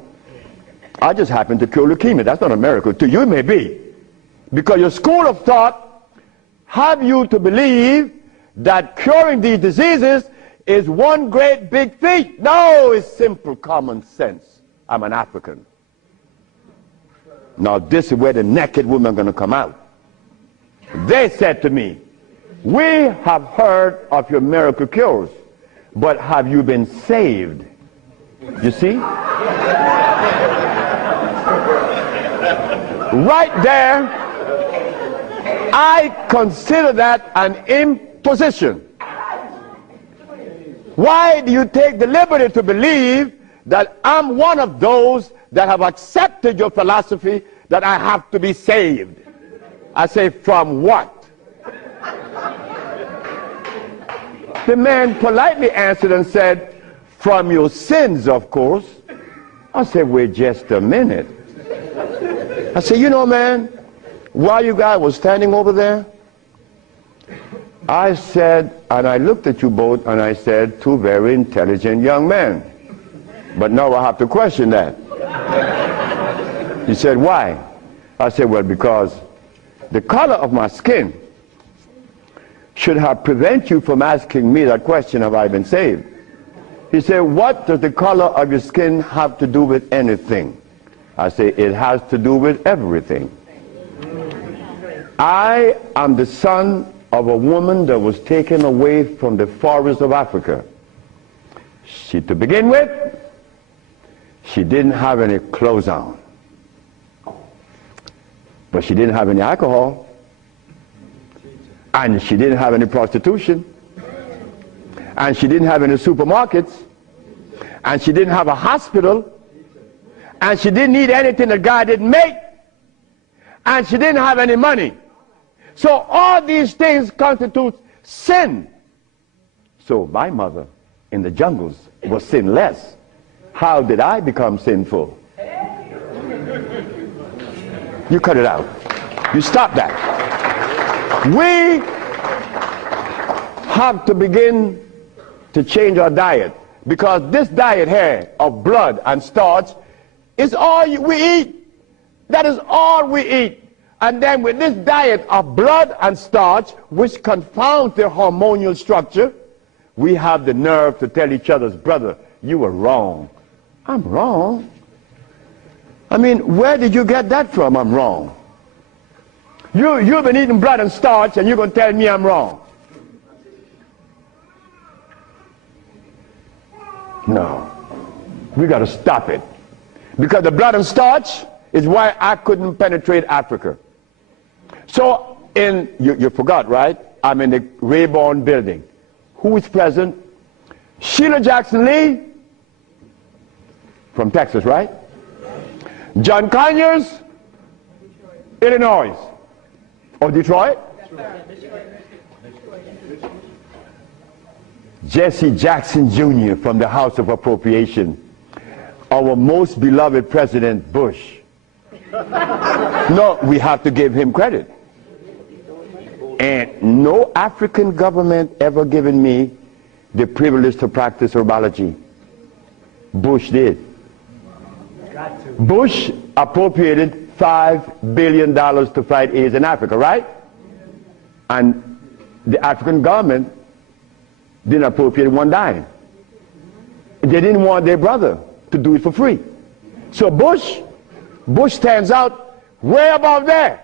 I just happen to cure leukemia. That's not a miracle. To you it may be. Because your school of thought have you to believe that curing these diseases is one great big feat. No, it's simple common sense. I'm an African. Now this is where the naked women are going to come out. They said to me, "We have heard of your miracle cures, but have you been saved?" You see? Right there, I consider that an imposition. Why do you take the liberty to believe that I'm one of those that have accepted your philosophy that I have to be saved? I say, from what? The man politely answered and said, "From your sins, of course." I said, "Wait just a minute." I said, "You know, man, while you guys were standing over there, I said," and I looked at you both, and I said, "Two very intelligent young men. But now I have to question that." He said, "Why?" I said, "Well, because the color of my skin should have prevented you from asking me that question, have I been saved?" He said, "What does the color of your skin have to do with anything?" I say, "It has to do with everything. I am the son of a woman that was taken away from the forests of Africa. To begin with, she didn't have any clothes on. But she didn't have any alcohol. And she didn't have any prostitution. And she didn't have any supermarkets. And she didn't have a hospital. And she didn't need anything that God didn't make. And she didn't have any money. So all these things constitute sin. So my mother in the jungles was sinless. How did I become sinful?" You cut it out. You stop that. We have to begin to change our diet, because this diet here of blood and starch is all we eat. That is all we eat. And then with this diet of blood and starch, which confounds the hormonal structure, we have the nerve to tell each other's, brother, you were wrong. I'm wrong? I mean, where did you get that from, I'm wrong? You've been eating blood and starch, and you're going to tell me I'm wrong. No. We got to stop it. Because the blood and starch is why I couldn't penetrate Africa. So, you forgot, right? I'm in the Rayborn building. Who is present? Sheila Jackson Lee from Texas, right? John Conyers, Illinois. Or Detroit? Jesse Jackson Jr. from the House of Appropriation. Our most beloved President Bush. No, we have to give him credit. And no African government ever given me the privilege to practice herbology. Bush did. Bush appropriated $5 billion to fight AIDS in Africa, right? And the African government didn't appropriate one dime. They didn't want their brother to do it for free. So Bush stands out way above there.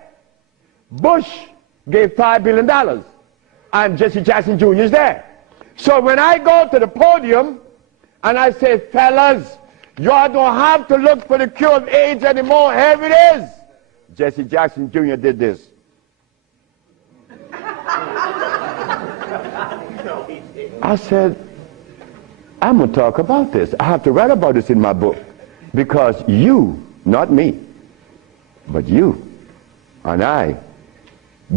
Bush gave $5 billion, and Jesse Jackson Jr. is there. So when I go to the podium and I say, fellas, y'all don't have to look for the cure of AIDS anymore. Here it is. Jesse Jackson Jr. did this. I said, I'm going to talk about this. I have to write about this in my book. Because you, not me, but you and I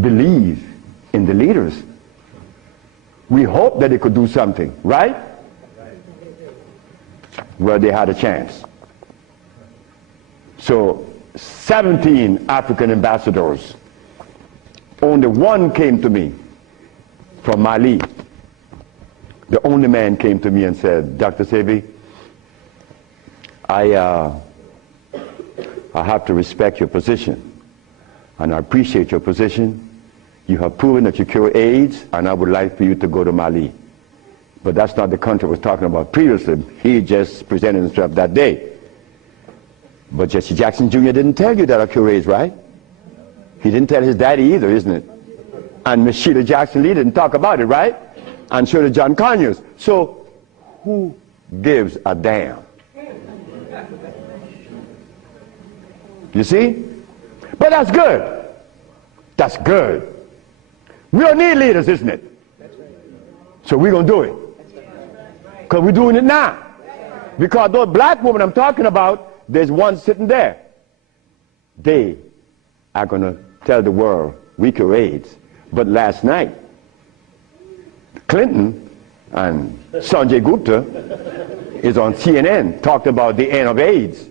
believe in the leaders. We hope that they could do something, right? Well, they had a chance. So 17 African ambassadors, only one came to me from Mali. The only man came to me and said, Dr. Sebi, I have to respect your position, and I appreciate your position. You have proven that you cure AIDS, and I would like for you to go to Mali. But that's not the country I was talking about previously. He just presented himself that day. But Jesse Jackson Jr. didn't tell you that I cure AIDS, right? He didn't tell his daddy either, isn't it? And Miss Sheila Jackson Lee didn't talk about it, right? And so did John Conyers. So who gives a damn? You see? But that's good. That's good. We don't need leaders, isn't it? So we're going to do it. Because we're doing it now. Because those black women I'm talking about, there's one sitting there. They are going to tell the world we cure AIDS. But last night, Clinton and Sanjay Gupta is on CNN, talked about the end of AIDS.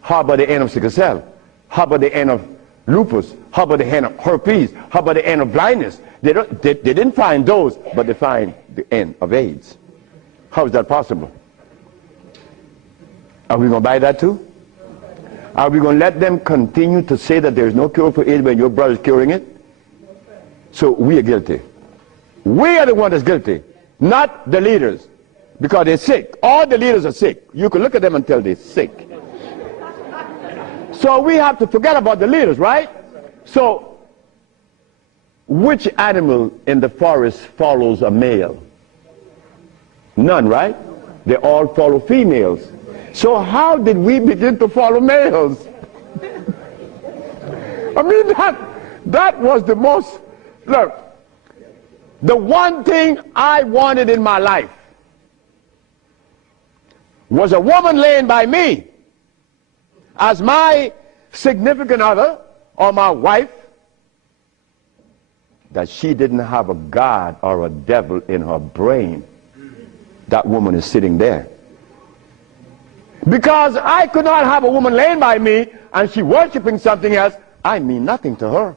How about the end of sickle cell? How about the end of lupus? How about the end of herpes? How about the end of blindness? They didn't find those, but they find the end of AIDS. How is that possible? Are we going to buy that too? Are we going to let them continue to say that there is no cure for AIDS when your brother is curing it? So we are guilty. We are the one that's guilty, not the leaders, because they're sick. All the leaders are sick. You can look at them and tell they're sick. So we have to forget about the leaders, right? So which animal in the forest follows a male? None, right? They all follow females. So how did we begin to follow males? I mean, that was the most, look, the one thing I wanted in my life was a woman laying by me as my significant other or my wife, that she didn't have a God or a devil in her brain. That woman is sitting there. Because I could not have a woman laying by me and she worshiping something else. I mean nothing to her.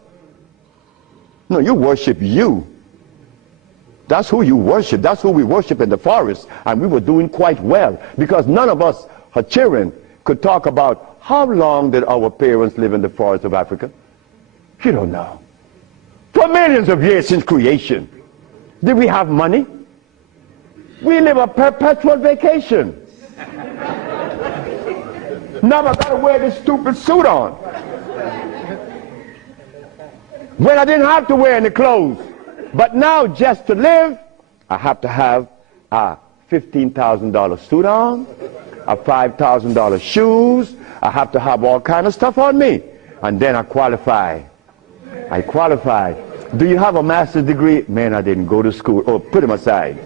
No, you worship you. That's who you worship. That's who we worship in the forest. And we were doing quite well because none of us, her children, could talk about how long did our parents live in the forest of Africa. You don't know. For millions of years since creation. Did we have money? We live a perpetual vacation. Never got to wear this stupid suit on. When I didn't have to wear any clothes. But now, just to live, I have to have a $15,000 suit on, a $5,000 shoes. I have to have all kind of stuff on me. And then I qualify. I qualify. Do you have a master's degree? Man, I didn't go to school. Oh, put him aside.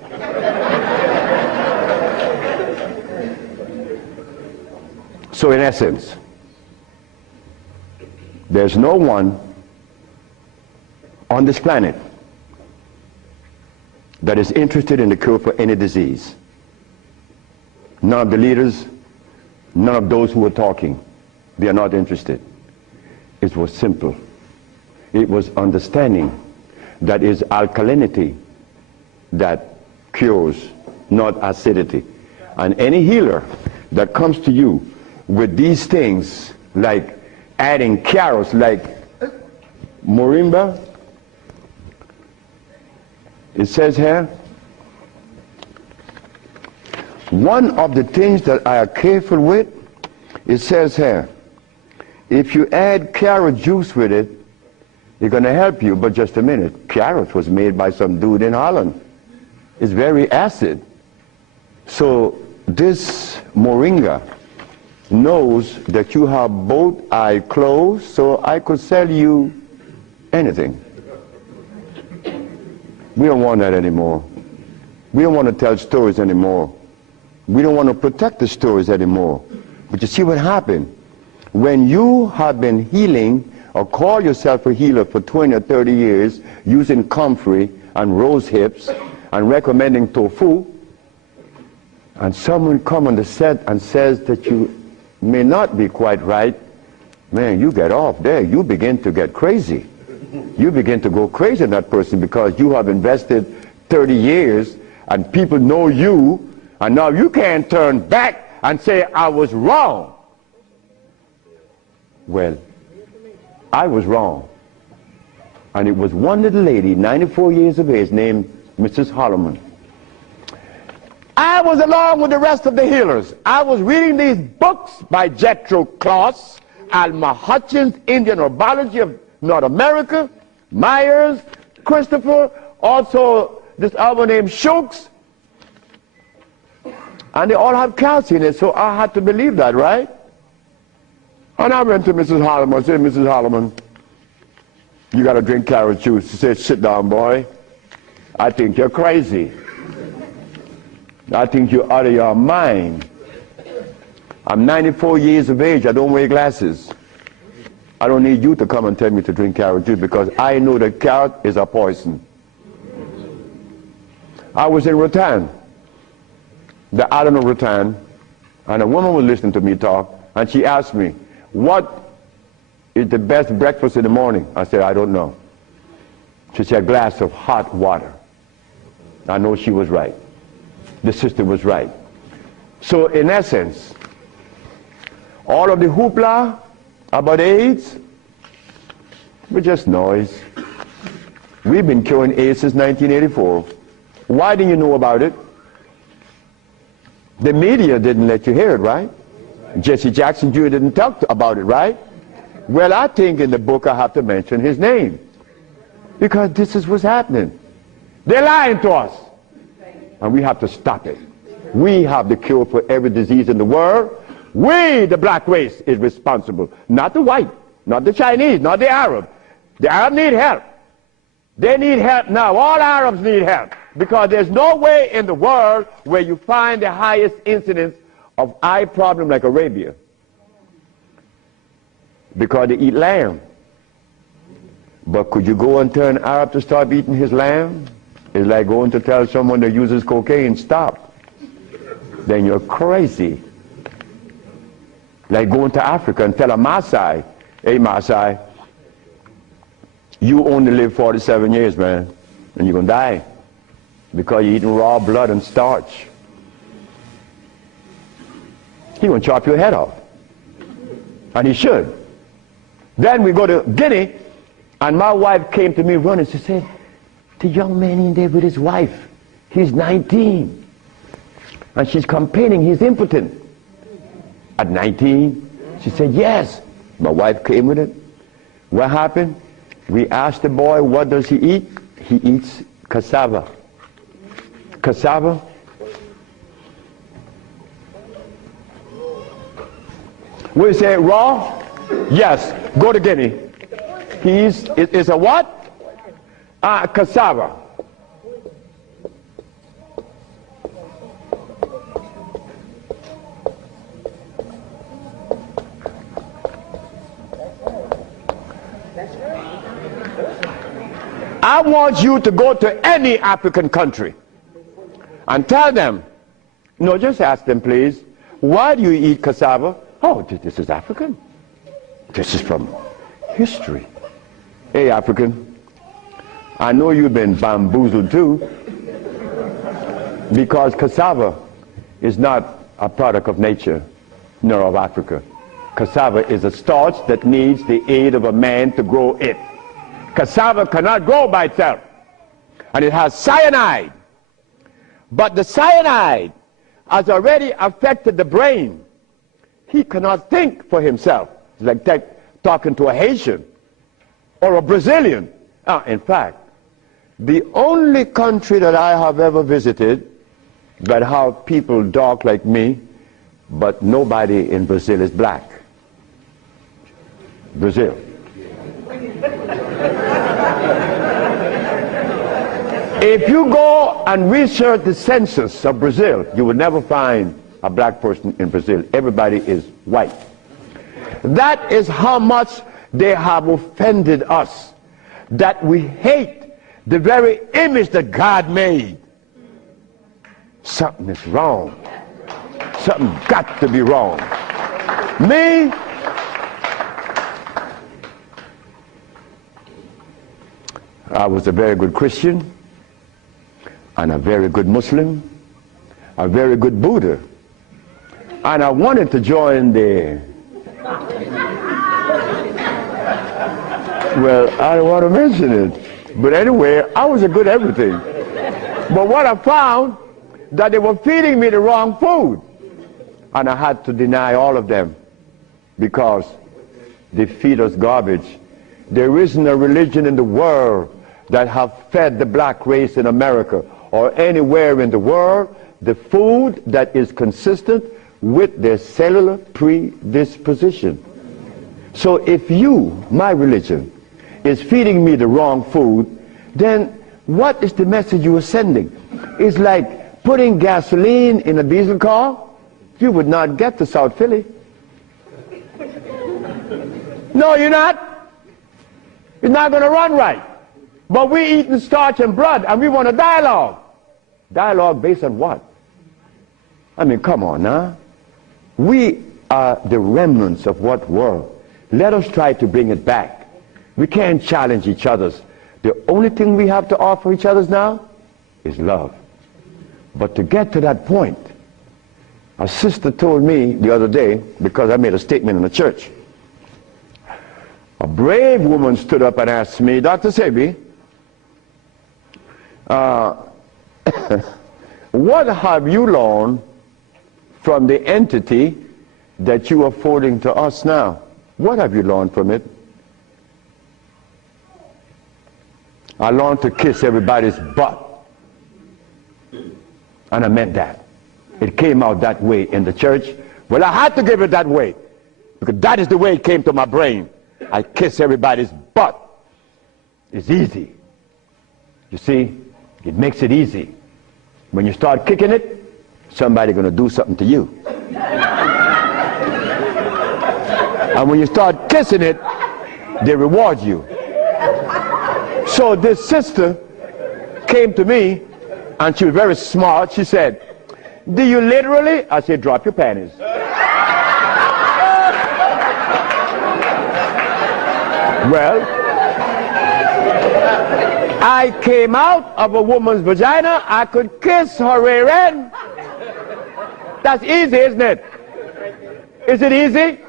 So in essence, there's no one on this planet that is interested in the cure for any disease. None of the leaders, none of those who are talking, they are not interested. It was simple. It was understanding that is alkalinity that cures, not acidity. And any healer that comes to you with these things, like adding carrots, like moringa, it says here, one of the things that I are careful with, it says here, if you add carrot juice with it, it's going to help you. But just a minute, carrot was made by some dude in Holland. It's very acid. So this moringa knows that you have both eyes closed, so I could sell you anything. We don't want that anymore. We don't want to tell stories anymore. We don't want to protect the stories anymore. But you see what happened? When you have been healing or call yourself a healer for 20 or 30 years using comfrey and rose hips and recommending tofu, and someone comes on the set and says that you may not be quite right, man, you get off there. You begin to get crazy. You begin to go crazy in that person because you have invested 30 years and people know you, and now you can't turn back and say, I was wrong. Well, I was wrong. And it was one little lady, 94 years of age, named Mrs. Holloman. I was along with the rest of the healers. I was reading these books by Jethro Kloss, Alma Hutchins, Indian Herbology of North America, Myers, Christopher, also this other named Shooks. And they all have calcium in it, so I had to believe that, right? And I went to Mrs. Holloman. I said, Mrs. Holloman, you got to drink carrot juice. She said, sit down, boy. I think you're crazy. I think you're out of your mind. I'm 94 years of age. I don't wear glasses. I don't need you to come and tell me to drink carrot juice because I know that carrot is a poison. I was in Rattan, the island of Rattan, and a woman was listening to me talk, and she asked me, what is the best breakfast in the morning? I said, I don't know. She said, a glass of hot water. I know she was right. The sister was right. So in essence, all of the hoopla about AIDS was just noise. We've been curing AIDS since 1984. Why didn't you know about it? The media didn't let you hear it, right? Jesse Jackson Jr. didn't talk about it, right? Well, I think in the book I have to mention his name because this is what's happening. They're lying to us. And we have to stop it. We have the cure for every disease in the world. We, the black race, is responsible. Not the white, not the Chinese, not the Arab. The Arab need help. They need help now. All Arabs need help. Because there's no way in the world where you find the highest incidence of eye problem like Arabia. Because they eat lamb. But could you go and tell an Arab to stop eating his lamb? It's like going to tell someone that uses cocaine, stop. Then you're crazy. Like going to Africa and tell a Maasai, hey Maasai, you only live 47 years, man, and you're going to die because you're eating raw blood and starch. He's going to chop your head off. And he should. Then we go to Guinea, and my wife came to me running. She said, the young man in there with his wife, he's 19. And she's complaining he's impotent. At 19, she said, yes. My wife came with it. What happened? We asked the boy, what does he eat? He eats cassava. Cassava. We say raw? Yes. Go to Guinea. It's a what? Cassava. I want you to go to any African country and tell them, no, just ask them, please, why do you eat cassava? Oh, this is African. This is from history. Hey, African, I know you've been bamboozled too, because cassava is not a product of nature, nor of Africa. Cassava is a starch that needs the aid of a man to grow it. Cassava cannot grow by itself, and it has cyanide. But the cyanide has already affected the brain. He cannot think for himself. It's like talking to a Haitian or a Brazilian. In fact, the only country that I have ever visited that have people dark like me, but nobody in Brazil is black. Brazil. If you go and research the census of Brazil, you will never find a black person in Brazil. Everybody is white. That is how much they have offended us, that we hate the very image that God made. Something is wrong. Something got to be wrong. Me, I was a very good Christian, and a very good Muslim, a very good Buddha. And I wanted to join the, well, I don't want to mention it. But anyway, I was a good everything. But what I found, that they were feeding me the wrong food. And I had to deny all of them because they feed us garbage. There isn't a religion in the world that have fed the black race in America or anywhere in the world the food that is consistent with their cellular predisposition. So if you, my religion, is feeding me the wrong food, then what is the message you are sending? It's like putting gasoline in a diesel car. You would not get to South Philly. No, you're not. It's not going to run right. But we eating starch and blood, and we want a dialogue. Dialogue based on what? I mean, come on now. We are the remnants of what world? Let us try to bring it back. We can't challenge each other's. The only thing we have to offer each other's now is love. But to get to that point, a sister told me the other day, because I made a statement in the church, a brave woman stood up and asked me, Dr. Sebi, what have you learned from the entity that you are forwarding to us now? What have you learned from it? I learned to kiss everybody's butt. And I meant that. It came out that way in the church. Well, I had to give it that way, because that is the way it came to my brain. I kiss everybody's butt. It's easy. You see, it makes it easy. When you start kicking it, somebody's going to do something to you. And when you start kissing it, they reward you. So this sister came to me, and she was very smart. She said, do you literally? I said, drop your panties. Well, I came out of a woman's vagina, I could kiss her rear end. That's easy, isn't it? Is it easy?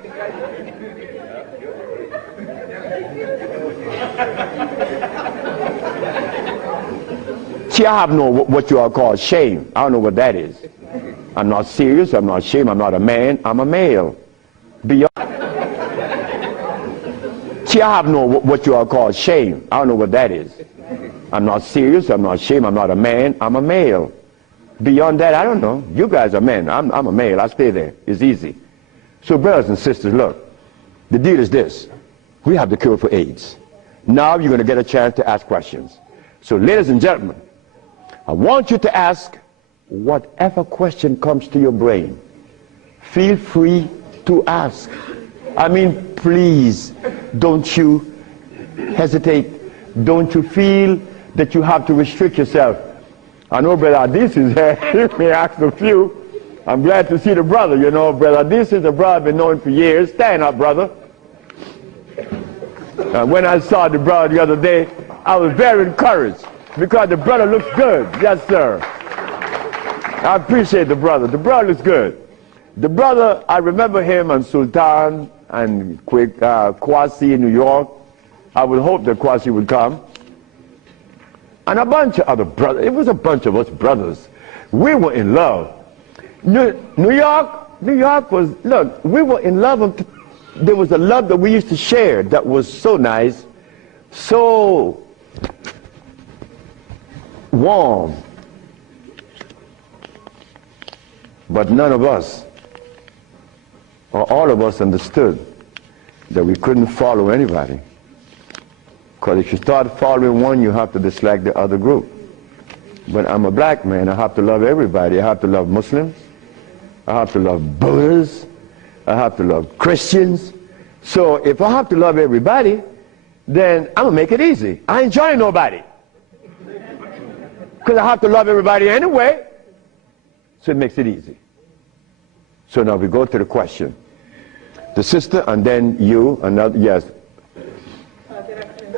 See, I have no what you all call shame. I don't know what that is. I'm not serious, I'm not ashamed, I'm not a man, I'm a male. Beyond. See, I have no what you all call shame. I don't know what that is. I'm not serious, I'm not ashamed, I'm not a man, I'm a male. Beyond that, I don't know. You guys are men, I'm a male, I stay there. It's easy. So brothers and sisters, look, the deal is this. We have the cure for AIDS. Now you're going to get a chance to ask questions. So ladies and gentlemen, I want you to ask whatever question comes to your brain. Feel free to ask. I mean, please, don't you hesitate. Don't you feel that you have to restrict yourself. I know Brother Adis is here. He may ask a few. I'm glad to see the brother. You know, Brother Adis is a brother I've been knowing for years. Stand up, brother. When I saw the brother the other day, I was very encouraged because the brother looks good. Yes, sir. I appreciate the brother. The brother looks good. The brother, I remember him and Sultan and Kwasi in New York. I would hope that Kwasi would come. And a bunch of other brothers. It was a bunch of us brothers. We were in love. New York was, look, we were in love. There was a love that we used to share that was so nice, so warm. But none of us, or all of us, understood that we couldn't follow anybody. Because if you start following one, you have to dislike the other group. But I'm a black man, I have to love everybody. I have to love Muslims, I have to love Buddhists, I have to love Christians. So if I have to love everybody, then I'm going to make it easy. I ain't joining nobody. Because I have to love everybody anyway. So it makes it easy. So now we go to the question. The sister and then you, another, yes.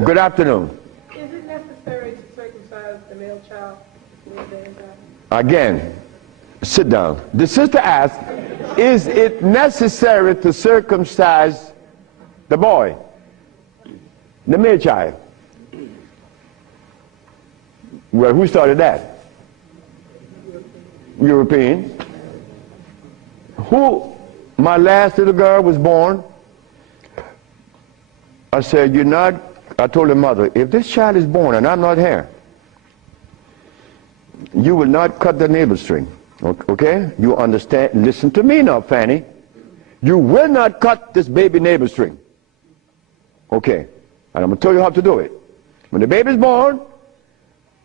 Good afternoon. Is it necessary to circumcise the male child? Again, sit down. The sister asked, is it necessary to circumcise the boy, the male child? Well, who started that? European. Who, my last little girl was born. I said, I told her mother, if this child is born and I'm not here, you will not cut the navel string. Okay? You understand? Listen to me now, Fanny. You will not cut this baby navel string. Okay? And I'm going to tell you how to do it. When the baby is born,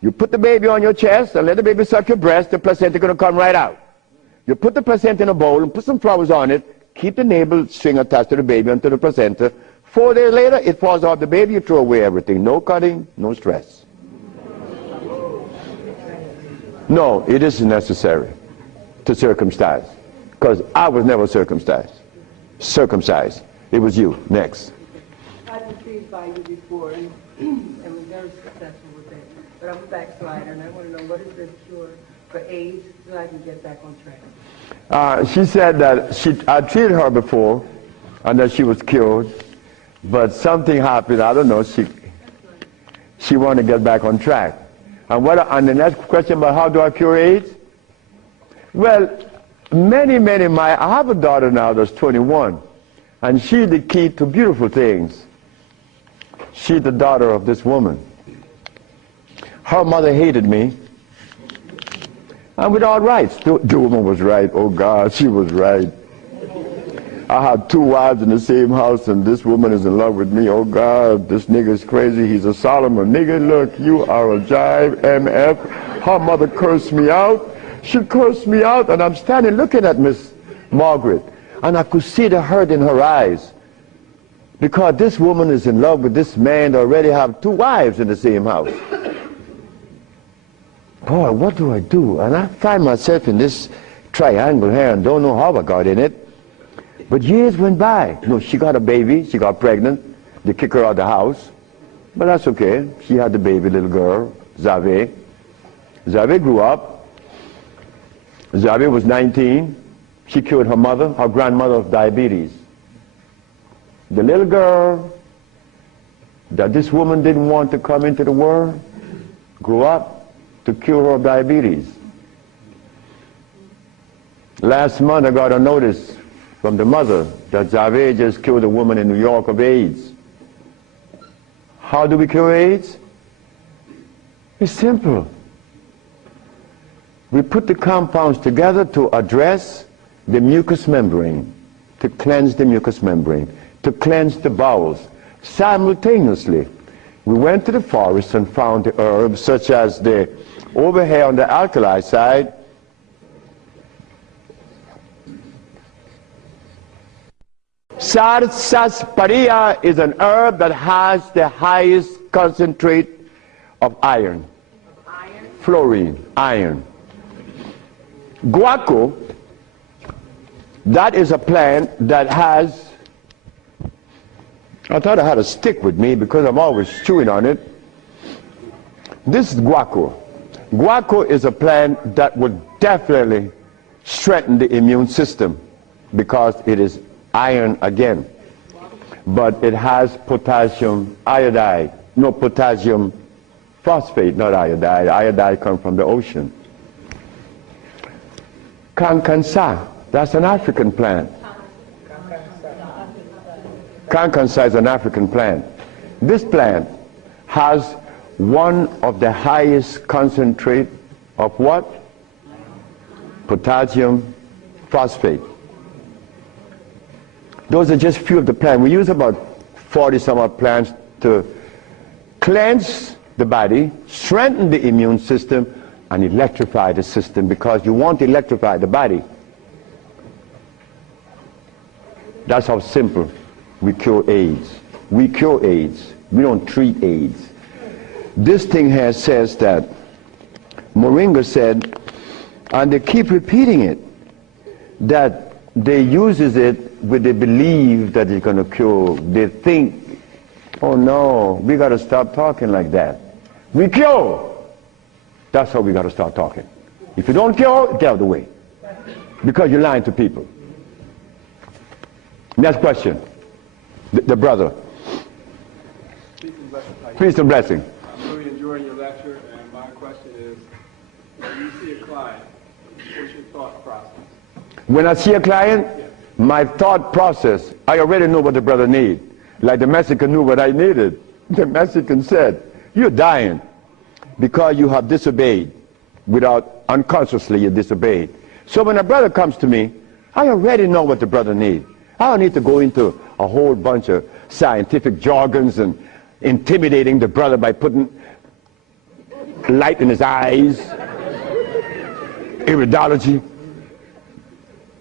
you put the baby on your chest and let the baby suck your breast. The placenta is going to come right out. You put the placenta in a bowl and put some flowers on it. Keep the navel string attached to the baby until the placenta. 4 days later, it falls off the baby. You throw away everything. No cutting, no stress. No, it isn't necessary to circumcise, because I was never circumcised. It was you. Next. I was intrigued by you before and was very successful with it. But I'm a backslider and I want to know, what is the cure for AIDS so I can get back on track? She said that I treated her before and that she was cured, but something happened. I don't know. She wanted to get back on track. And the next question about how do I cure AIDS? Well, I have a daughter now that's 21, and she's the key to beautiful things. She's the daughter of this woman. Her mother hated me, and with all rights. The woman was right. Oh God, she was right. I had 2 wives in the same house, and this woman is in love with me. Oh God, this nigga is crazy. He's a Solomon. Nigga, look, you are a jive, MF. Her mother cursed me out. She cursed me out, and I'm standing looking at Miss Margaret, and I could see the hurt in her eyes. Because this woman is in love with this man that already have 2 wives in the same house. Boy, what do I do? And I find myself in this triangle here and don't know how I got in it. But years went by. No, she got a baby, she got pregnant, they kick her out of the house. But that's okay. She had the baby little girl, Zave. Zave grew up. Zave was 19. She cured her mother, her grandmother, of diabetes. The little girl that this woman didn't want to come into the world grew up to cure her of diabetes. Last month I got a notice from the mother that Zave just killed a woman in New York of AIDS. How do we cure AIDS? It's simple. We put the compounds together to address the mucous membrane, to cleanse the mucous membrane, to cleanse the bowels. Simultaneously, we went to the forest and found the herbs such as over here on the alkali side, sarsaparilla is an herb that has the highest concentrate of iron. Fluorine, iron. Guaco, that is a plant that has, I thought I had a stick with me because I'm always chewing on it. This is guaco. Guaco is a plant that would definitely strengthen the immune system because it is iron again. But it has potassium iodide, no, potassium phosphate, not iodide. Iodide comes from the ocean. Kankansa, that's an African plant. Kankansa is an African plant. This plant has one of the highest concentrate of what? Potassium phosphate. Those are just few of the plants. We use about 40 some odd plants to cleanse the body, strengthen the immune system, and electrify the system, because you want to electrify the body. That's how simple we cure AIDS. We cure AIDS. We don't treat AIDS. This thing here says that Moringa said, and they keep repeating it, that they uses it with the belief that it's going to cure. They think, oh no, we got to stop talking like that. We cure. That's how we got to start talking. If you don't cure, get out of the way. Because you're lying to people. Next question. The brother. Peace and blessing. I'm really enjoying your lecture, and my question is, when you see a client, what's your thought process? When I see a client, Yes. my thought process, I already know what the brother needs. Like the Mexican knew what I needed. The Mexican said, you're dying because you have disobeyed. Without, unconsciously you disobeyed. So when a brother comes to me, I already know what the brother needs. I don't need to go into a whole bunch of scientific jargons and intimidating the brother by putting light in his eyes, iridology.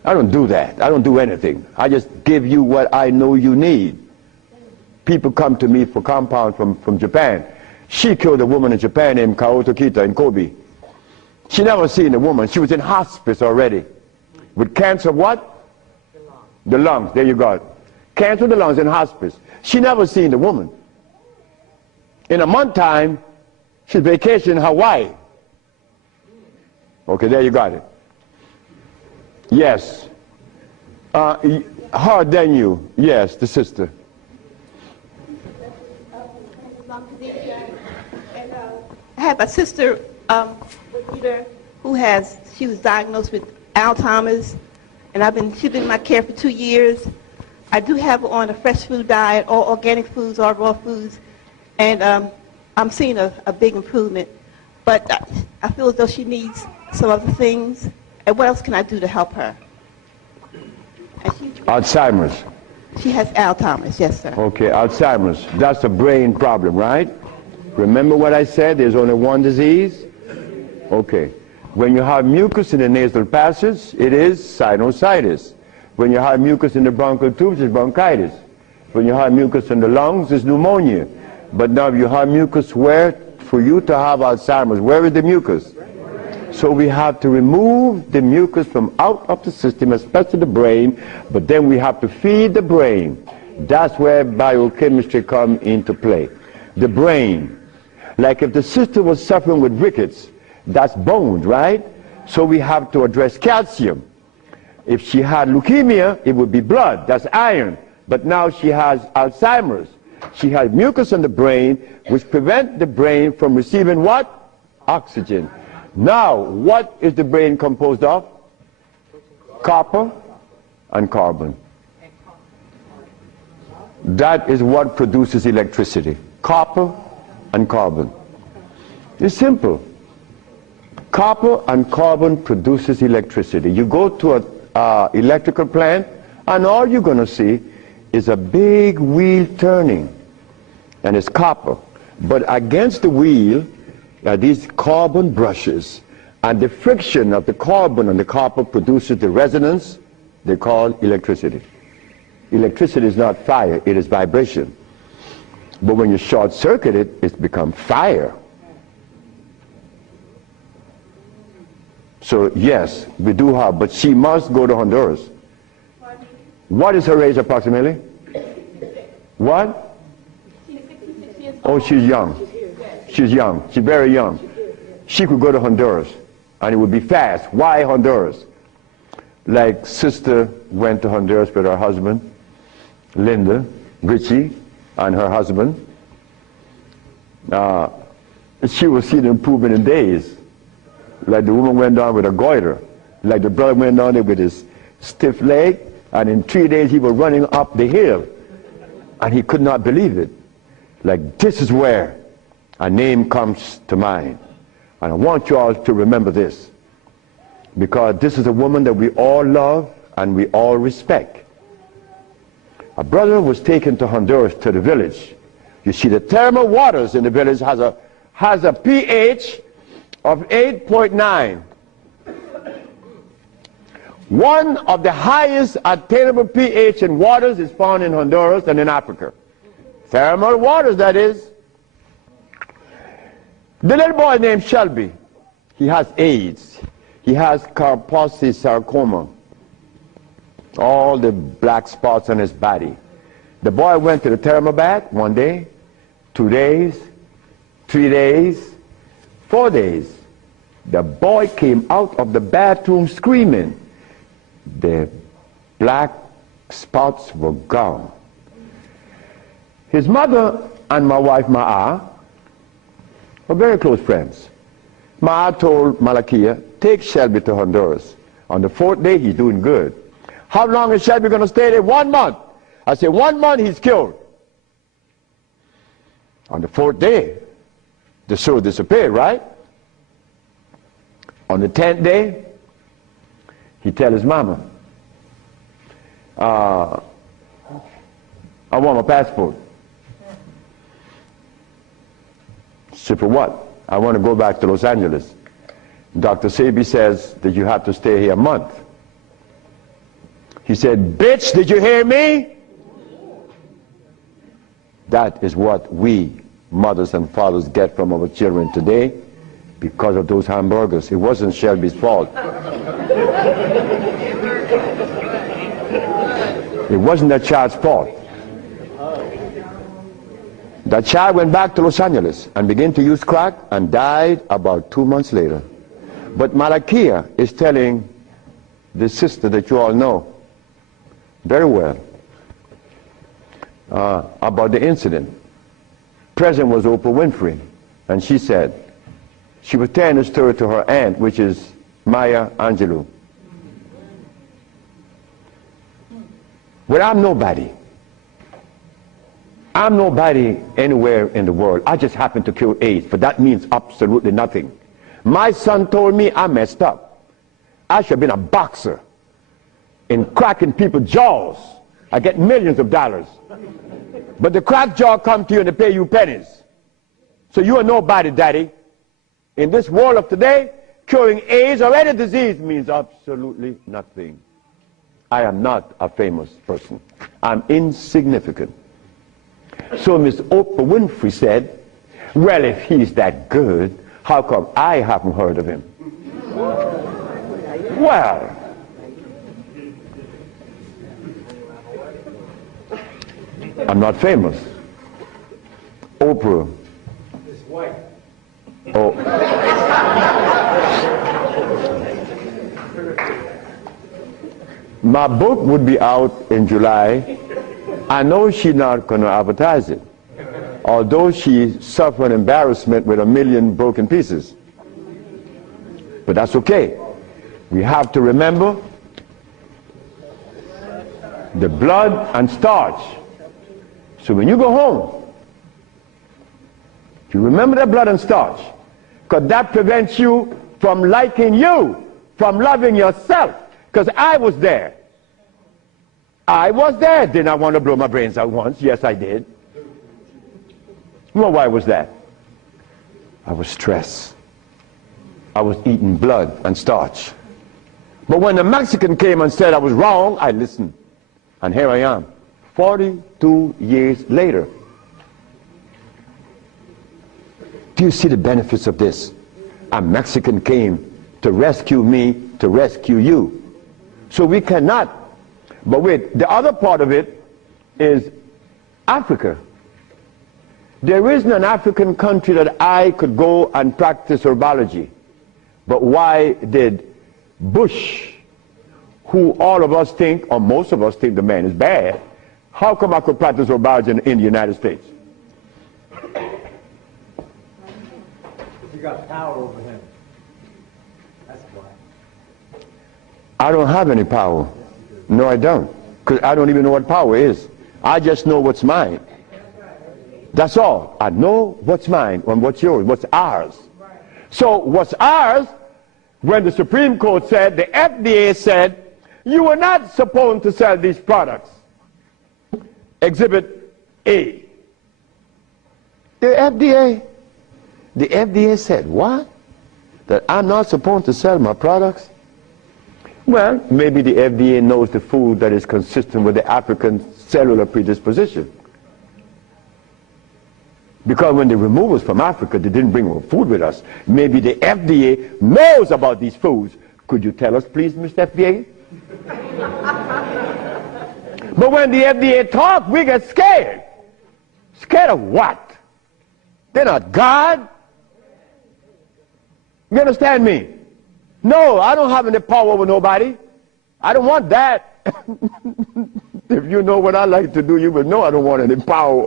I don't do that. I don't do anything. I just give you what I know you need. People come to me for compound from Japan. She killed a woman in Japan named Kaoto Kita in Kobe. She never seen a woman. She was in hospice already. With cancer what? The lungs. There you go. Cancer of the lungs in hospice. She never seen the woman. In a month time, she's vacationing in Hawaii. Okay, there you got it. Yes. Her than you. Yes, the sister. I have a sister who she was diagnosed with Alzheimer's, and she's been in my care for 2 years. I do have her on a fresh food diet, all organic foods, all raw foods, and I'm seeing a big improvement. But I feel as though she needs some other things. And what else can I do to help her? Alzheimer's. She has Alzheimer's, yes, sir. Okay, Alzheimer's. That's a brain problem, right? Remember what I said? There's only one disease? Okay. When you have mucus in the nasal passage, it is sinusitis. When you have mucus in the bronchial tubes, it's bronchitis. When you have mucus in the lungs, it's pneumonia. But now you have mucus where? For you to have Alzheimer's, where is the mucus? So we have to remove the mucus from out of the system, especially the brain, but then we have to feed the brain. That's where biochemistry comes into play. the brain. Like if the sister was suffering with rickets, that's bones, right? So we have to address calcium. If she had leukemia, it would be blood, that's iron. But now she has Alzheimer's. She has mucus in the brain, which prevents the brain from receiving what? Oxygen. Now, what is the brain composed of? Copper and carbon. That is what produces electricity. Copper and carbon. It's simple. Copper and carbon produces electricity. You go to an electrical plant, and all you're going to see is a big wheel turning, and it's copper. But against the wheel are these carbon brushes, and the friction of the carbon and the copper produces the resonance they call electricity. Electricity is not fire, it is vibration. But when you short circuit it, it's become fire. So yes, we do have, but she must go to Honduras. What is her age approximately? What? Oh, she's young. She's young. She's very young. She could go to Honduras, and it would be fast. Why Honduras? Like sister went to Honduras with her husband, Linda, Richie, and her husband. She will see the improvement in days. Like the woman went down with a goiter. Like the brother went down there with his stiff leg, and in 3 days he was running up the hill. And he could not believe it. Like, this is where a name comes to mind. And I want you all to remember this, because this is a woman that we all love and we all respect. A brother was taken to Honduras, to the village. You see, the thermal waters in the village has a pH of 8.9. One of the highest attainable pH in waters is found in Honduras and in Africa. Thermal waters, that is. The little boy named Shelby, he has AIDS. He has Kaposi sarcoma. All the black spots on his body. The boy went to the thermal bath 1 day, 2 days, 3 days, 4 days. The boy came out of the bathroom screaming. The black spots were gone. His mother and my wife Ma'a were very close friends. Ma'a told Malakia, take Shelby to Honduras. On the 4th day, he's doing good. How long is Shelby going to stay there? 1 month. I said, 1 month, he's cured. On the 4th day, the sore disappeared, right? On the 10th day, he tell his mama, I want my passport. She said, for what? I want to go back to Los Angeles. Dr. Sebi says that you have to stay here a month. He said, bitch, did you hear me? That is what we, mothers and fathers, get from our children today because of those hamburgers. It wasn't Shelby's fault. It wasn't that child's fault. That child went back to Los Angeles and began to use crack and died about 2 months later. But Malakia is telling the sister that you all know very well about the incident. Present was Oprah Winfrey, and she said, she was telling the story to her aunt, which is Maya Angelou. Well, I'm nobody. I'm nobody anywhere in the world. I just happen to cure AIDS, but that means absolutely nothing. My son told me I messed up. I should have been a boxer in cracking people's jaws. I get millions of dollars. But the crack jaw come to you and they pay you pennies. So you are nobody, daddy. In this world of today, curing AIDS or any disease means absolutely nothing. I am not a famous person. I'm insignificant. So Miss Oprah Winfrey said, well, if he's that good, how come I haven't heard of him? Well, I'm not famous. Oprah Oprah? It's white. Oh. My book would be out in July. I know she's not going to advertise it, although she suffered embarrassment with 1 million broken pieces. But that's okay. We have to remember the blood and starch. So when you go home, you remember the blood and starch, because that prevents you from liking you, from loving yourself. Because I was there. I was there. Did I want to blow my brains out once? Yes, I did. Well, why was that? I was stressed. I was eating blood and starch. But when the Mexican came and said I was wrong, I listened. And here I am, 42 years later. Do you see the benefits of this? A Mexican came to rescue me, to rescue you. So we cannot. But wait, the other part of it is Africa. There isn't an African country that I could go and practice herbology. But why did Bush, who all of us think, or most of us think the man is bad, how come I could practice herbology in the United States? You got power over him. That's why. I don't have any power. No, I don't. Because I don't even know what power is. I just know what's mine. That's all. I know what's mine and what's yours, what's ours. So what's ours, when the Supreme Court said, the FDA said, you are not supposed to sell these products. Exhibit A. The FDA said, what? That I'm not supposed to sell my products? Well, maybe the FDA knows the food that is consistent with the African cellular predisposition. Because when they removed us from Africa, they didn't bring food with us. Maybe the FDA knows about these foods. Could you tell us, please, Mr. FDA? But when the FDA talks, we get scared. Scared of what? They're not God. You understand me? No, I don't have any power over nobody. I don't want that. If you know what I like to do, you would know I don't want any power.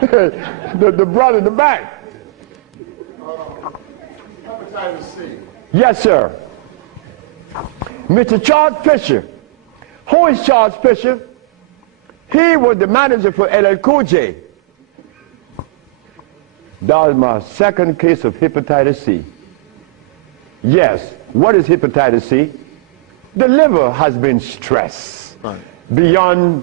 the brother in the back. Hepatitis C. Yes, sir. Mr. Charles Fisher. Who is Charles Fisher? He was the manager for LL Cool J. That was my second case of hepatitis C. Yes. What is hepatitis C? The liver has been stressed. Right. Beyond.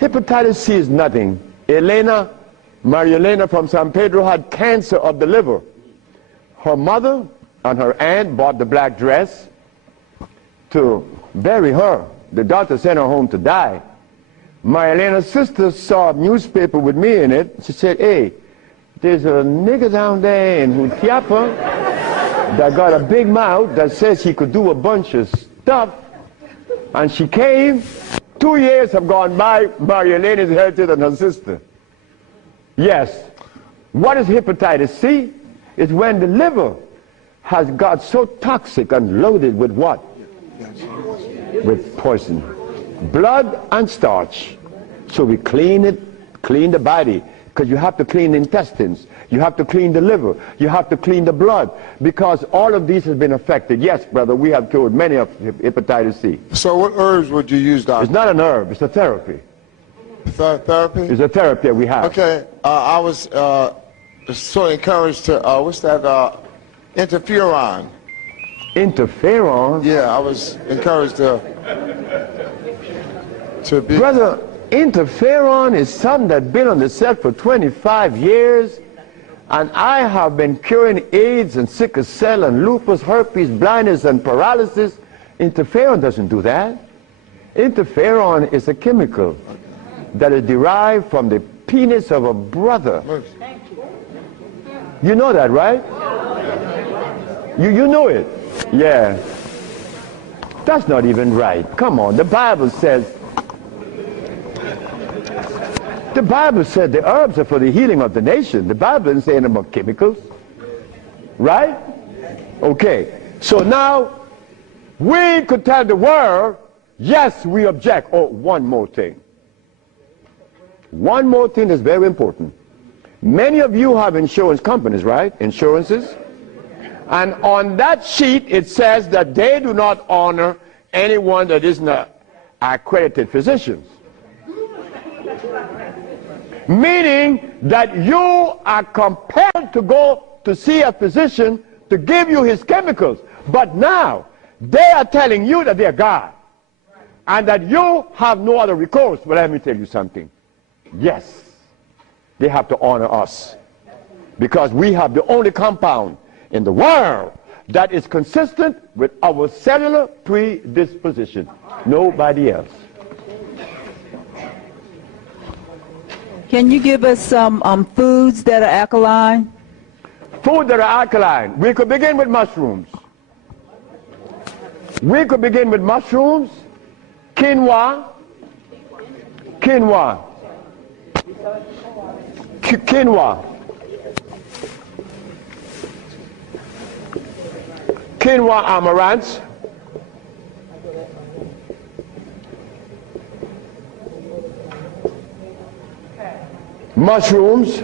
Hepatitis C is nothing. Maria Elena from San Pedro had cancer of the liver. Her mother and her aunt bought the black dress to bury her. The doctor sent her home to die. Maria Elena's sister saw a newspaper with me in it. She said, hey, there's a nigger down there in Jutiapa that got a big mouth that says he could do a bunch of stuff. And she came. 2 years have gone by. Maria Elena is healthier than her sister. Yes. What is hepatitis C? It's when the liver has got so toxic and loaded with what? With poison. Blood and starch. So we clean it, clean the body. Because you have to clean the intestines, you have to clean the liver, you have to clean the blood, because all of these has been affected. Yes, brother, we have cured many of hepatitis C. So what herbs would you use, doctor? It's not an herb, it's a therapy. Therapy? It's a therapy that we have. Okay, I was sort of encouraged to, what's that, interferon. Interferon? Yeah, I was encouraged to be... Brother, interferon is something that's been on the set for 25 years, and I have been curing AIDS and sickle cell and lupus, herpes, blindness, and paralysis. Interferon doesn't do that. Interferon is a chemical that is derived from the penis of a brother. You know that, right? You know it. Yeah. That's not even right. Come on, the Bible says the Bible said the herbs are for the healing of the nation. The Bible isn't saying about chemicals. Right? Okay. So now, we could tell the world, yes, we object. Oh, one more thing. One more thing is very important. Many of you have insurance companies, right? Insurances. And on that sheet, it says that they do not honor anyone that isn't an accredited physician. Meaning that you are compelled to go to see a physician to give you his chemicals. But now, they are telling you that they're God. And that you have no other recourse. Well, let me tell you something. Yes, they have to honor us. Because we have the only compound in the world that is consistent with our cellular predisposition. Nobody else. Can you give us some foods that are alkaline? Food that are alkaline. We could begin with mushrooms. We could begin with mushrooms, quinoa, quinoa, quinoa, quinoa amaranth, mushrooms,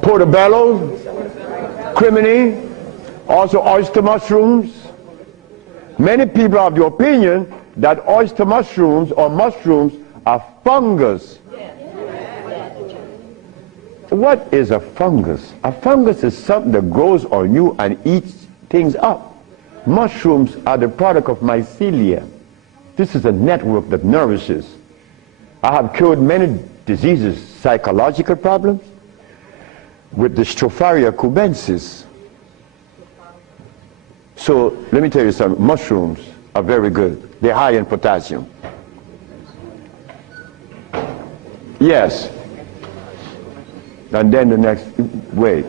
portobello, crimini, also oyster mushrooms. Many people are of the opinion that oyster mushrooms or mushrooms are fungus. What is a fungus? A fungus is something that grows on you and eats things up. Mushrooms are the product of mycelia. This is a network that nourishes. I have cured many diseases, psychological problems, with the Stropharia cubensis. So let me tell you something. Mushrooms are very good. They're high in potassium. Yes. And then the next, wait.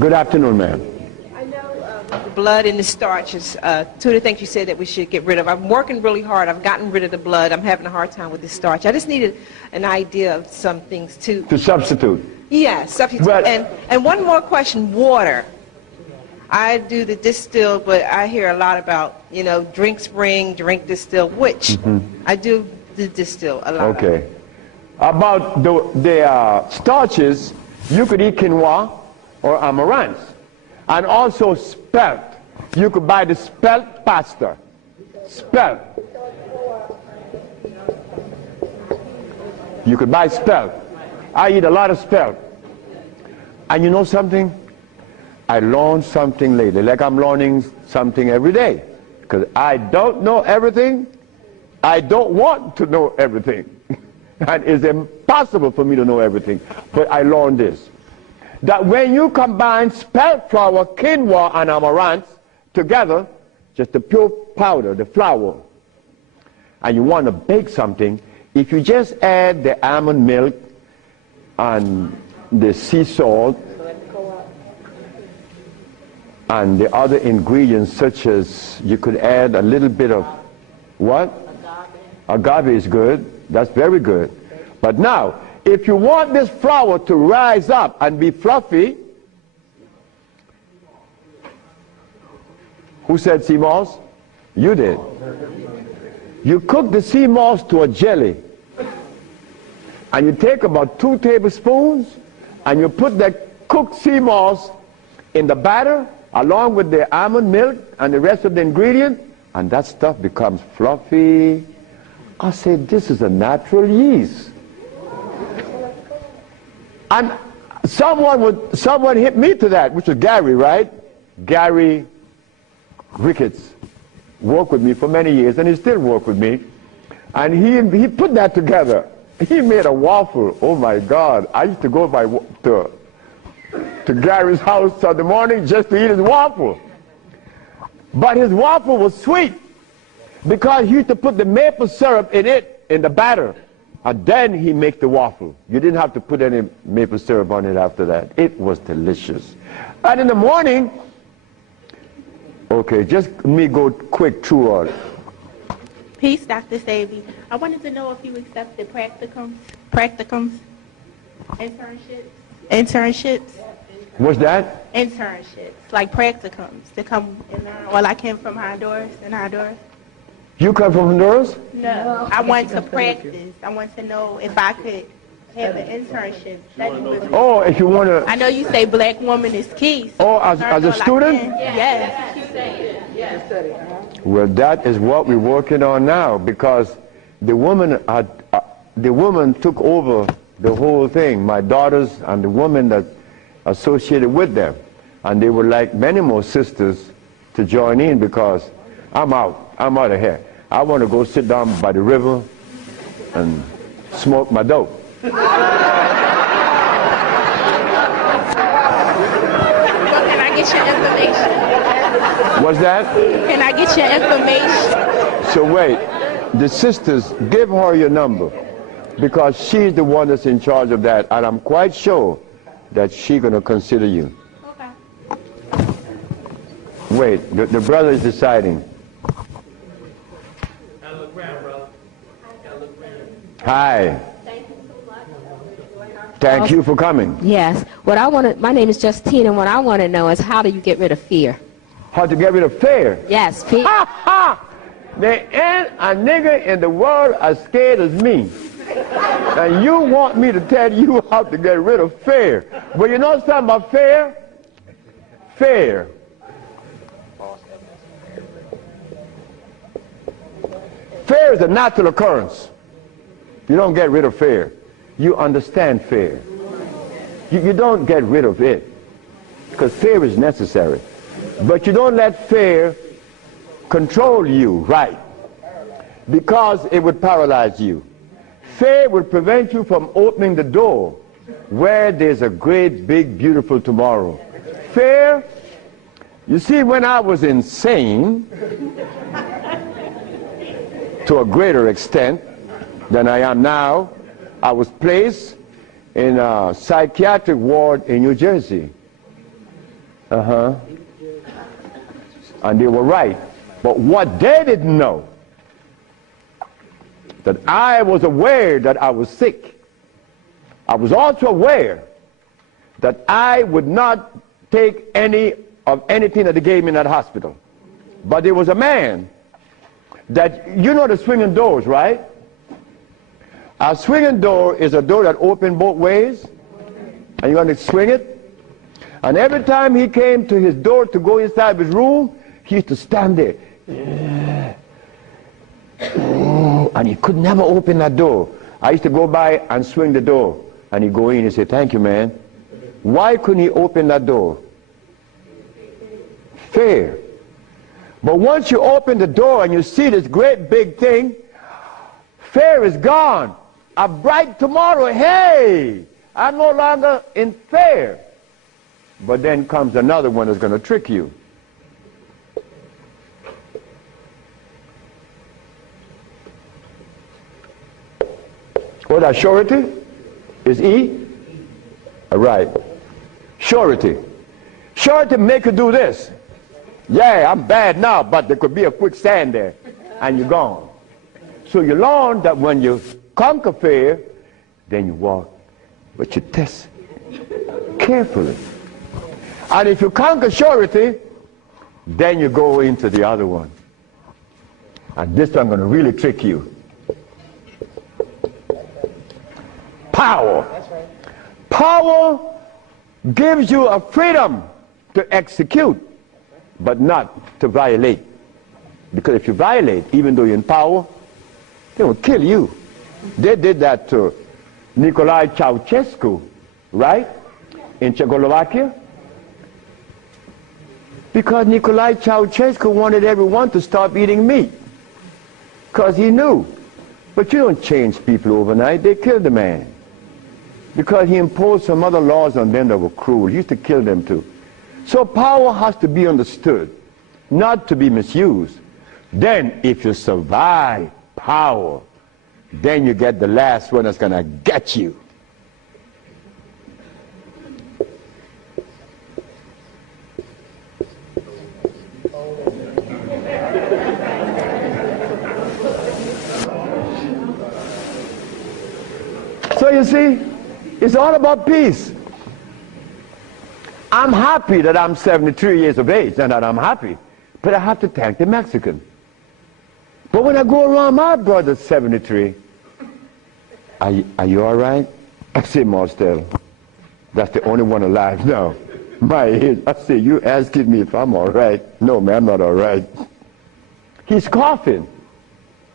Good afternoon, ma'am. I know the blood and the starches, two of the things you said that we should get rid of. I'm working really hard. I've gotten rid of the blood. I'm having a hard time with the starch. I just needed an idea of some things too. To substitute. Yeah, substitute. Well, and one more question, water. I do the distilled, but I hear a lot about, you know, drink spring, drink distilled, which I do the distill a lot. Okay. About the starches, you could eat quinoa or amaranth. And also spelt. You could buy the spelt pasta. Spelt. You could buy spelt. I eat a lot of spelt. And you know something? I learned something lately, like I'm learning something every day. Because I don't know everything. I don't want to know everything. And it's impossible for me to know everything. But I learned this. That when you combine spelt flour, quinoa, and amaranth together, just the pure powder, the flour, and you want to bake something, if you just add the almond milk and the sea salt and the other ingredients, such as you could add a little bit of what? Agave is good. That's very good. But now, if you want this flour to rise up and be fluffy, who said sea moss? You did. You cook the sea moss to a jelly. And you take about 2 tablespoons and you put that cooked sea moss in the batter along with the almond milk and the rest of the ingredient, and that stuff becomes fluffy. I said, this is a natural yeast. And someone hit me to that, which was Gary, right? Gary Ricketts worked with me for many years, and he still works with me. And he put that together. He made a waffle. Oh my God! I used to go to Gary's house in the morning just to eat his waffle. But his waffle was sweet because he used to put the maple syrup in it in the batter. And then he make the waffle. You didn't have to put any maple syrup on it after that. It was delicious. And in the morning, okay, just let me go quick through all. Peace, Dr. Sebi. I wanted to know if you accepted practicums, internships. What's that? Internships, like practicums, to come and learn. Well, I came from Honduras, You come from Honduras? No, I want to practice. I want to know if I could have an internship. Study with me. Oh, if you want to. I know you say black woman is key. So Oh, as a student? Yes. Well, that is what we're working on now, because the woman took over the whole thing. My daughters and the women that associated with them, and they would like many more sisters to join in, because I'm out of here. I want to go sit down by the river and smoke my dope. Well, can I get your information? What's that? Can I get your information? So wait, the sisters, give her your number, because she's the one that's in charge of that, and I'm quite sure that she's going to consider you. Okay. Wait, the brother is deciding. Hi. Thank you for coming. Yes. My name is Justine, and what I want to know is, how do you get rid of fear? How to get rid of fear? Yes, fear. Ha ha! There ain't a nigger in the world as scared as me. And you want me to tell you how to get rid of fear. But you know something about fear? Fear. Fear is a natural occurrence. You don't get rid of fear. You understand fear. You don't get rid of it, because fear is necessary. But you don't let fear control you, right? Because it would paralyze you. Fear would prevent you from opening the door where there's a great, big, beautiful tomorrow. Fear, you see, when I was insane, to a greater extent than I am now, I was placed in a psychiatric ward in New Jersey. And they were right. But what they didn't know, that I was aware that I was sick. I was also aware that I would not take any of anything that they gave me in that hospital. But there was a man that, you know the swinging doors, right? A swinging door is a door that opens both ways, and you're going to swing it. And every time he came to his door to go inside his room, he used to stand there. And he could never open that door. I used to go by and swing the door, and he'd go in and say, "Thank you, man." Why couldn't he open that door? Fear. But once you open the door and you see this great big thing, fear is gone. A bright tomorrow, hey, I'm no longer in fear. But then comes another one that's going to trick you. What that surety is E? All right. Surety. Surety make you do this. Yeah, I'm bad now, but there could be a quicksand there, and you're gone. So you learn that when you conquer fear, then you walk, but you test carefully. And if you conquer surety, then you go into the other one. And this one I'm going to really trick you. Power. Power gives you a freedom to execute, but not to violate. Because if you violate, even though you're in power, they will kill you. They did that to Nicolae Ceausescu, right? In Czechoslovakia. Because Nicolae Ceausescu wanted everyone to stop eating meat. Because he knew. But you don't change people overnight. They killed the man. Because he imposed some other laws on them that were cruel. He used to kill them too. So power has to be understood, not to be misused. Then if you survive power, then you get the last one that's going to get you. So you see, it's all about peace. I'm happy that I'm 73 years of age and that I'm happy, but I have to thank the Mexican. But when I go around my brother 73, are you all right? I say, Marcel, that's the only one alive now. My age. I say, you asking me if I'm all right? No, man, I'm not all right. He's coughing.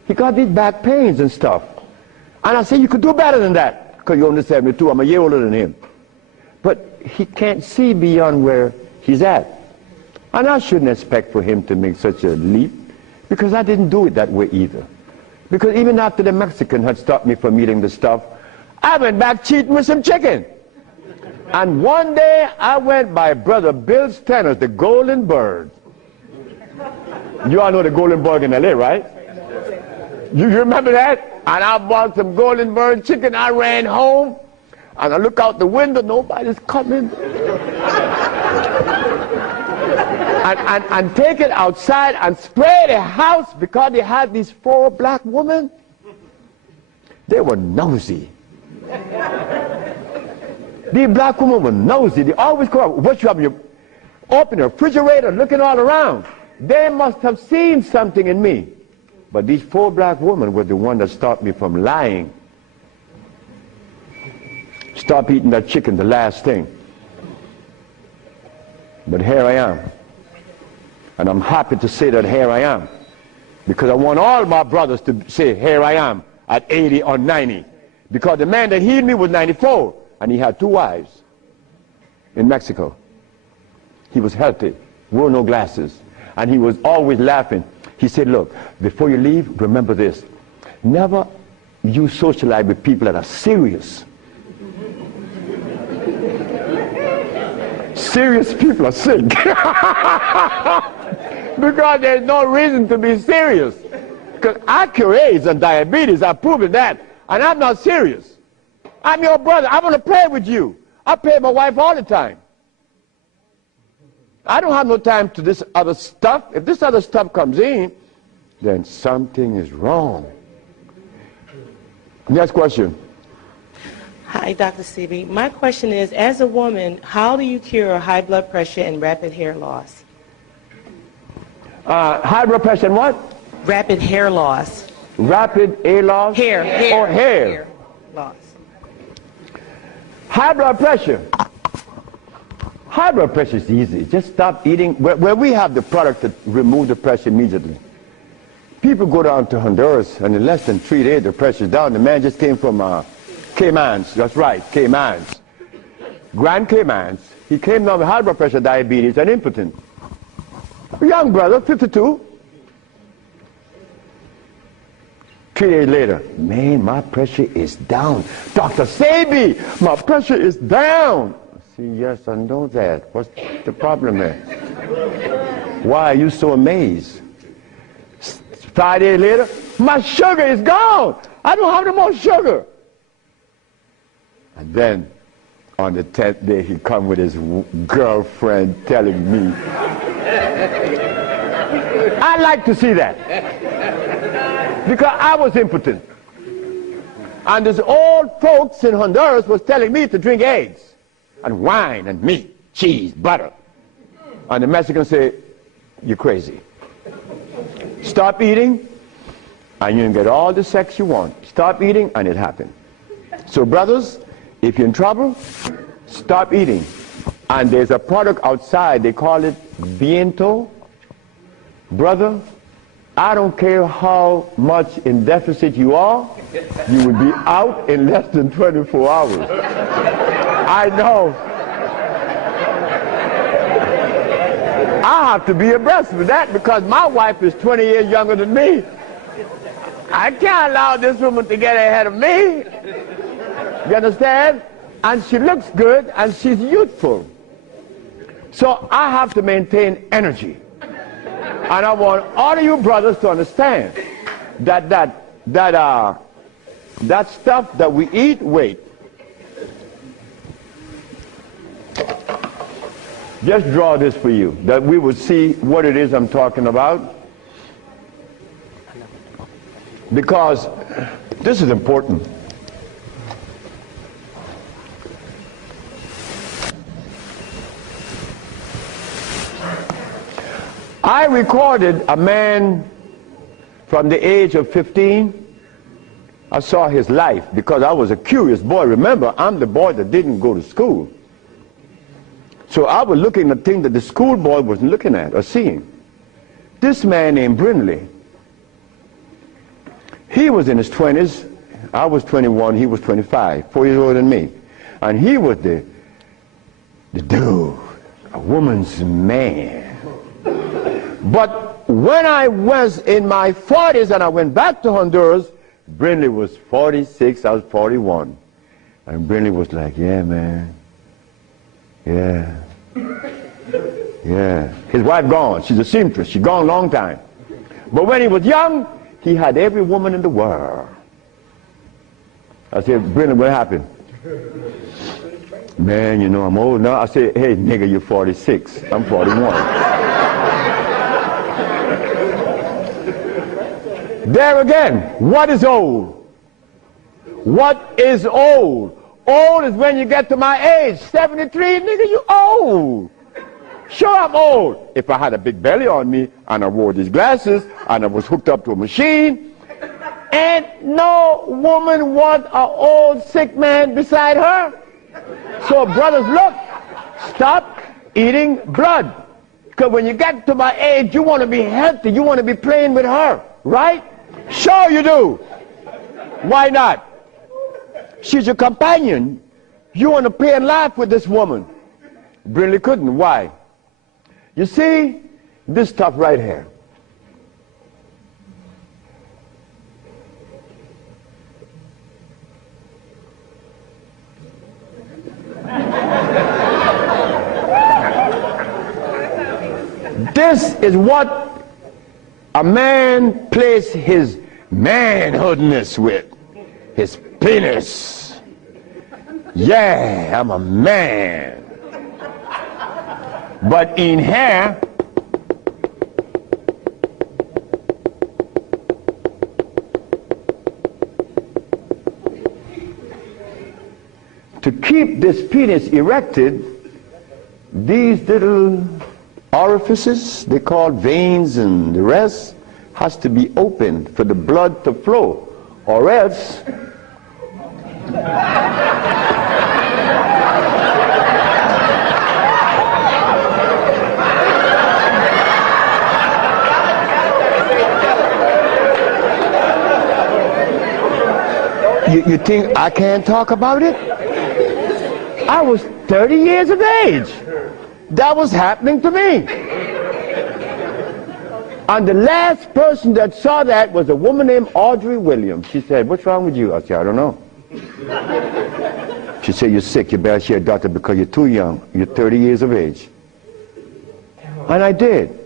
He got these back pains and stuff. And I say, you could do better than that, because you're only 72. I'm a year older than him. But he can't see beyond where he's at. And I shouldn't expect for him to make such a leap, because I didn't do it that way either. Because even after the Mexican had stopped me from eating the stuff, I went back cheating with some chicken. And one day I went by Brother Bill Stenner's, the Golden Bird. You all know the Golden Bird in LA, right? You remember that? And I bought some Golden Bird chicken. I ran home, and I look out the window, nobody's coming. and take it outside and spray the house, because they had these 4 black women. They were nosy. These black women were nosy. They always come up, what you have in your, open the refrigerator, looking all around. They must have seen something in me. But these 4 black women were the one that stopped me from lying. Stop eating that chicken, the last thing. But here I am. And I'm happy to say that here I am. Because I want all my brothers to say, here I am, at 80 or 90. Because the man that healed me was 94, and he had 2 wives in Mexico. He was healthy, wore no glasses, and he was always laughing. He said, look, before you leave, remember this. Never you socialize with people that are serious. Serious people are sick. Because there's no reason to be serious. Because I cure AIDS and diabetes, I've proven that. And I'm not serious. I'm your brother. I want to play with you. I play with my wife all the time. I don't have no time to this other stuff. If this other stuff comes in, then something is wrong. Next question. Hi, Dr. Sebi. My question is, as a woman, how do you cure high blood pressure and rapid hair loss? High blood pressure and what? Rapid hair loss. Rapid hair loss? Hair. Or hair? Hair loss. High blood pressure. High blood pressure is easy. Just stop eating. Where we have the product to remove the pressure immediately. People go down to Honduras, and in less than 3 days, the pressure's down. The man just came from Caymans. That's right, Caymans. Grand Caymans. He came down with high blood pressure, diabetes, and impotent. A young brother, 52. 3 days later, man, my pressure is down. Dr. Sebi, my pressure is down. I say, yes, I know that. What's the problem there? Why are you so amazed? 5 days later, my sugar is gone. I don't have no more sugar. And then, on the 10th day, he come with his girlfriend telling me. I like to see that. Because I was impotent. And these old folks in Honduras was telling me to drink eggs and wine and meat, cheese, butter. And the Mexicans say, you're crazy. Stop eating, and you can get all the sex you want. Stop eating, and it happened. So brothers, if you're in trouble, stop eating. And there's a product outside, they call it Viento. Brother, I don't care how much in deficit you are, you will be out in less than 24 hours. I know. I have to be abreast with that because my wife is 20 years younger than me. I can't allow this woman to get ahead of me. You understand? And she looks good and she's youthful. So I have to maintain energy. And I want all of you brothers to understand that that stuff that we eat, wait. Just draw this for you, that we would see what it is I'm talking about. Because this is important. I recorded a man from the age of 15. I saw his life because I was a curious boy. Remember, I'm the boy that didn't go to school. So I was looking at things that the school boy wasn't looking at or seeing. This man named Brindley, he was in his 20s. I was 21, he was 25, 4 years older than me. And he was the dude, a woman's man. But when I was in my 40s and I went back to Honduras, Brindley was 46, I was 41. And Brindley was like, yeah, man. Yeah. Yeah. His wife gone. She's a seamstress. She's gone a long time. But when he was young, he had every woman in the world. I said, Brindley, what happened? Man, you know, I'm old now. I said, hey, nigga, you're 46. I'm 41. There again, what is old? What is old? Old is when you get to my age. 73, nigga, you old. Sure, I'm old. If I had a big belly on me and I wore these glasses and I was hooked up to a machine, and no woman want an old sick man beside her. So brothers, look, stop eating blood. Because when you get to my age, you want to be healthy. You want to be playing with her, right? Sure you do. Why not? She's your companion. You want to play and laugh with this woman. Brindley couldn't. Why? You see, this stuff right here. This is what a man plays his manhoodness with, his penis. Yeah, I'm a man. But in here, to keep this penis erected, these little orifices, they call veins and the rest, has to be opened for the blood to flow, or else you think I can't talk about it? I was 30 years of age. That was happening to me. And the last person that saw that was a woman named Audrey Williams. She said, what's wrong with you? I said, I don't know. She said, you're sick. You better see a doctor because you're too young. You're 30 years of age. And I did.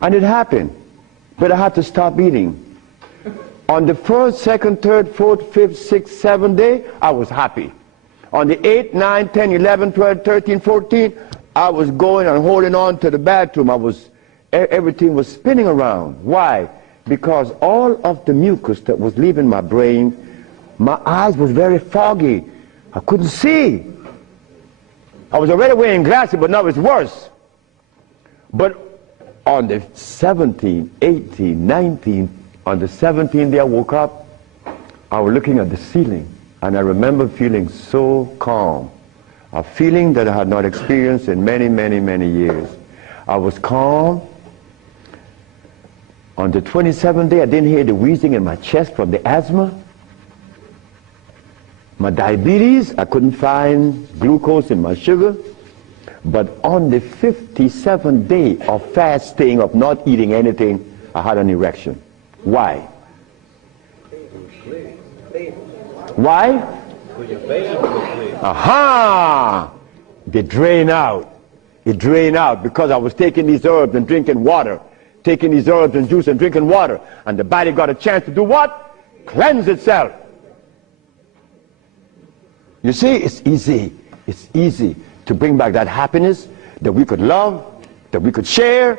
And it happened. But I had to stop eating. On the 1st, 2nd, 3rd, 4th, 5th, 6th, 7th day, I was happy. On the 8th, 9th, 10th, 11th, 12th, 13th, 14th, I was going and holding on to the bathroom. Everything was spinning around. Why? Because all of the mucus that was leaving my brain, my eyes was very foggy. I couldn't see. I was already wearing glasses, but now it's worse. But on the 17th, 18th, 19th, on the 17th day I woke up, I was looking at the ceiling, and I remember feeling so calm. A feeling that I had not experienced in many, many, many years. I was calm. On the 27th day, I didn't hear the wheezing in my chest from the asthma. My diabetes, I couldn't find glucose in my sugar. But on the 57th day of fasting, of not eating anything, I had an erection. Why? Why? Aha! They drain out. It drained out because I was taking these herbs and drinking water. Taking these herbs and juice and drinking water. And the body got a chance to do what? cleanse itself. You see, it's easy. It's easy to bring back that happiness that we could love, that we could share,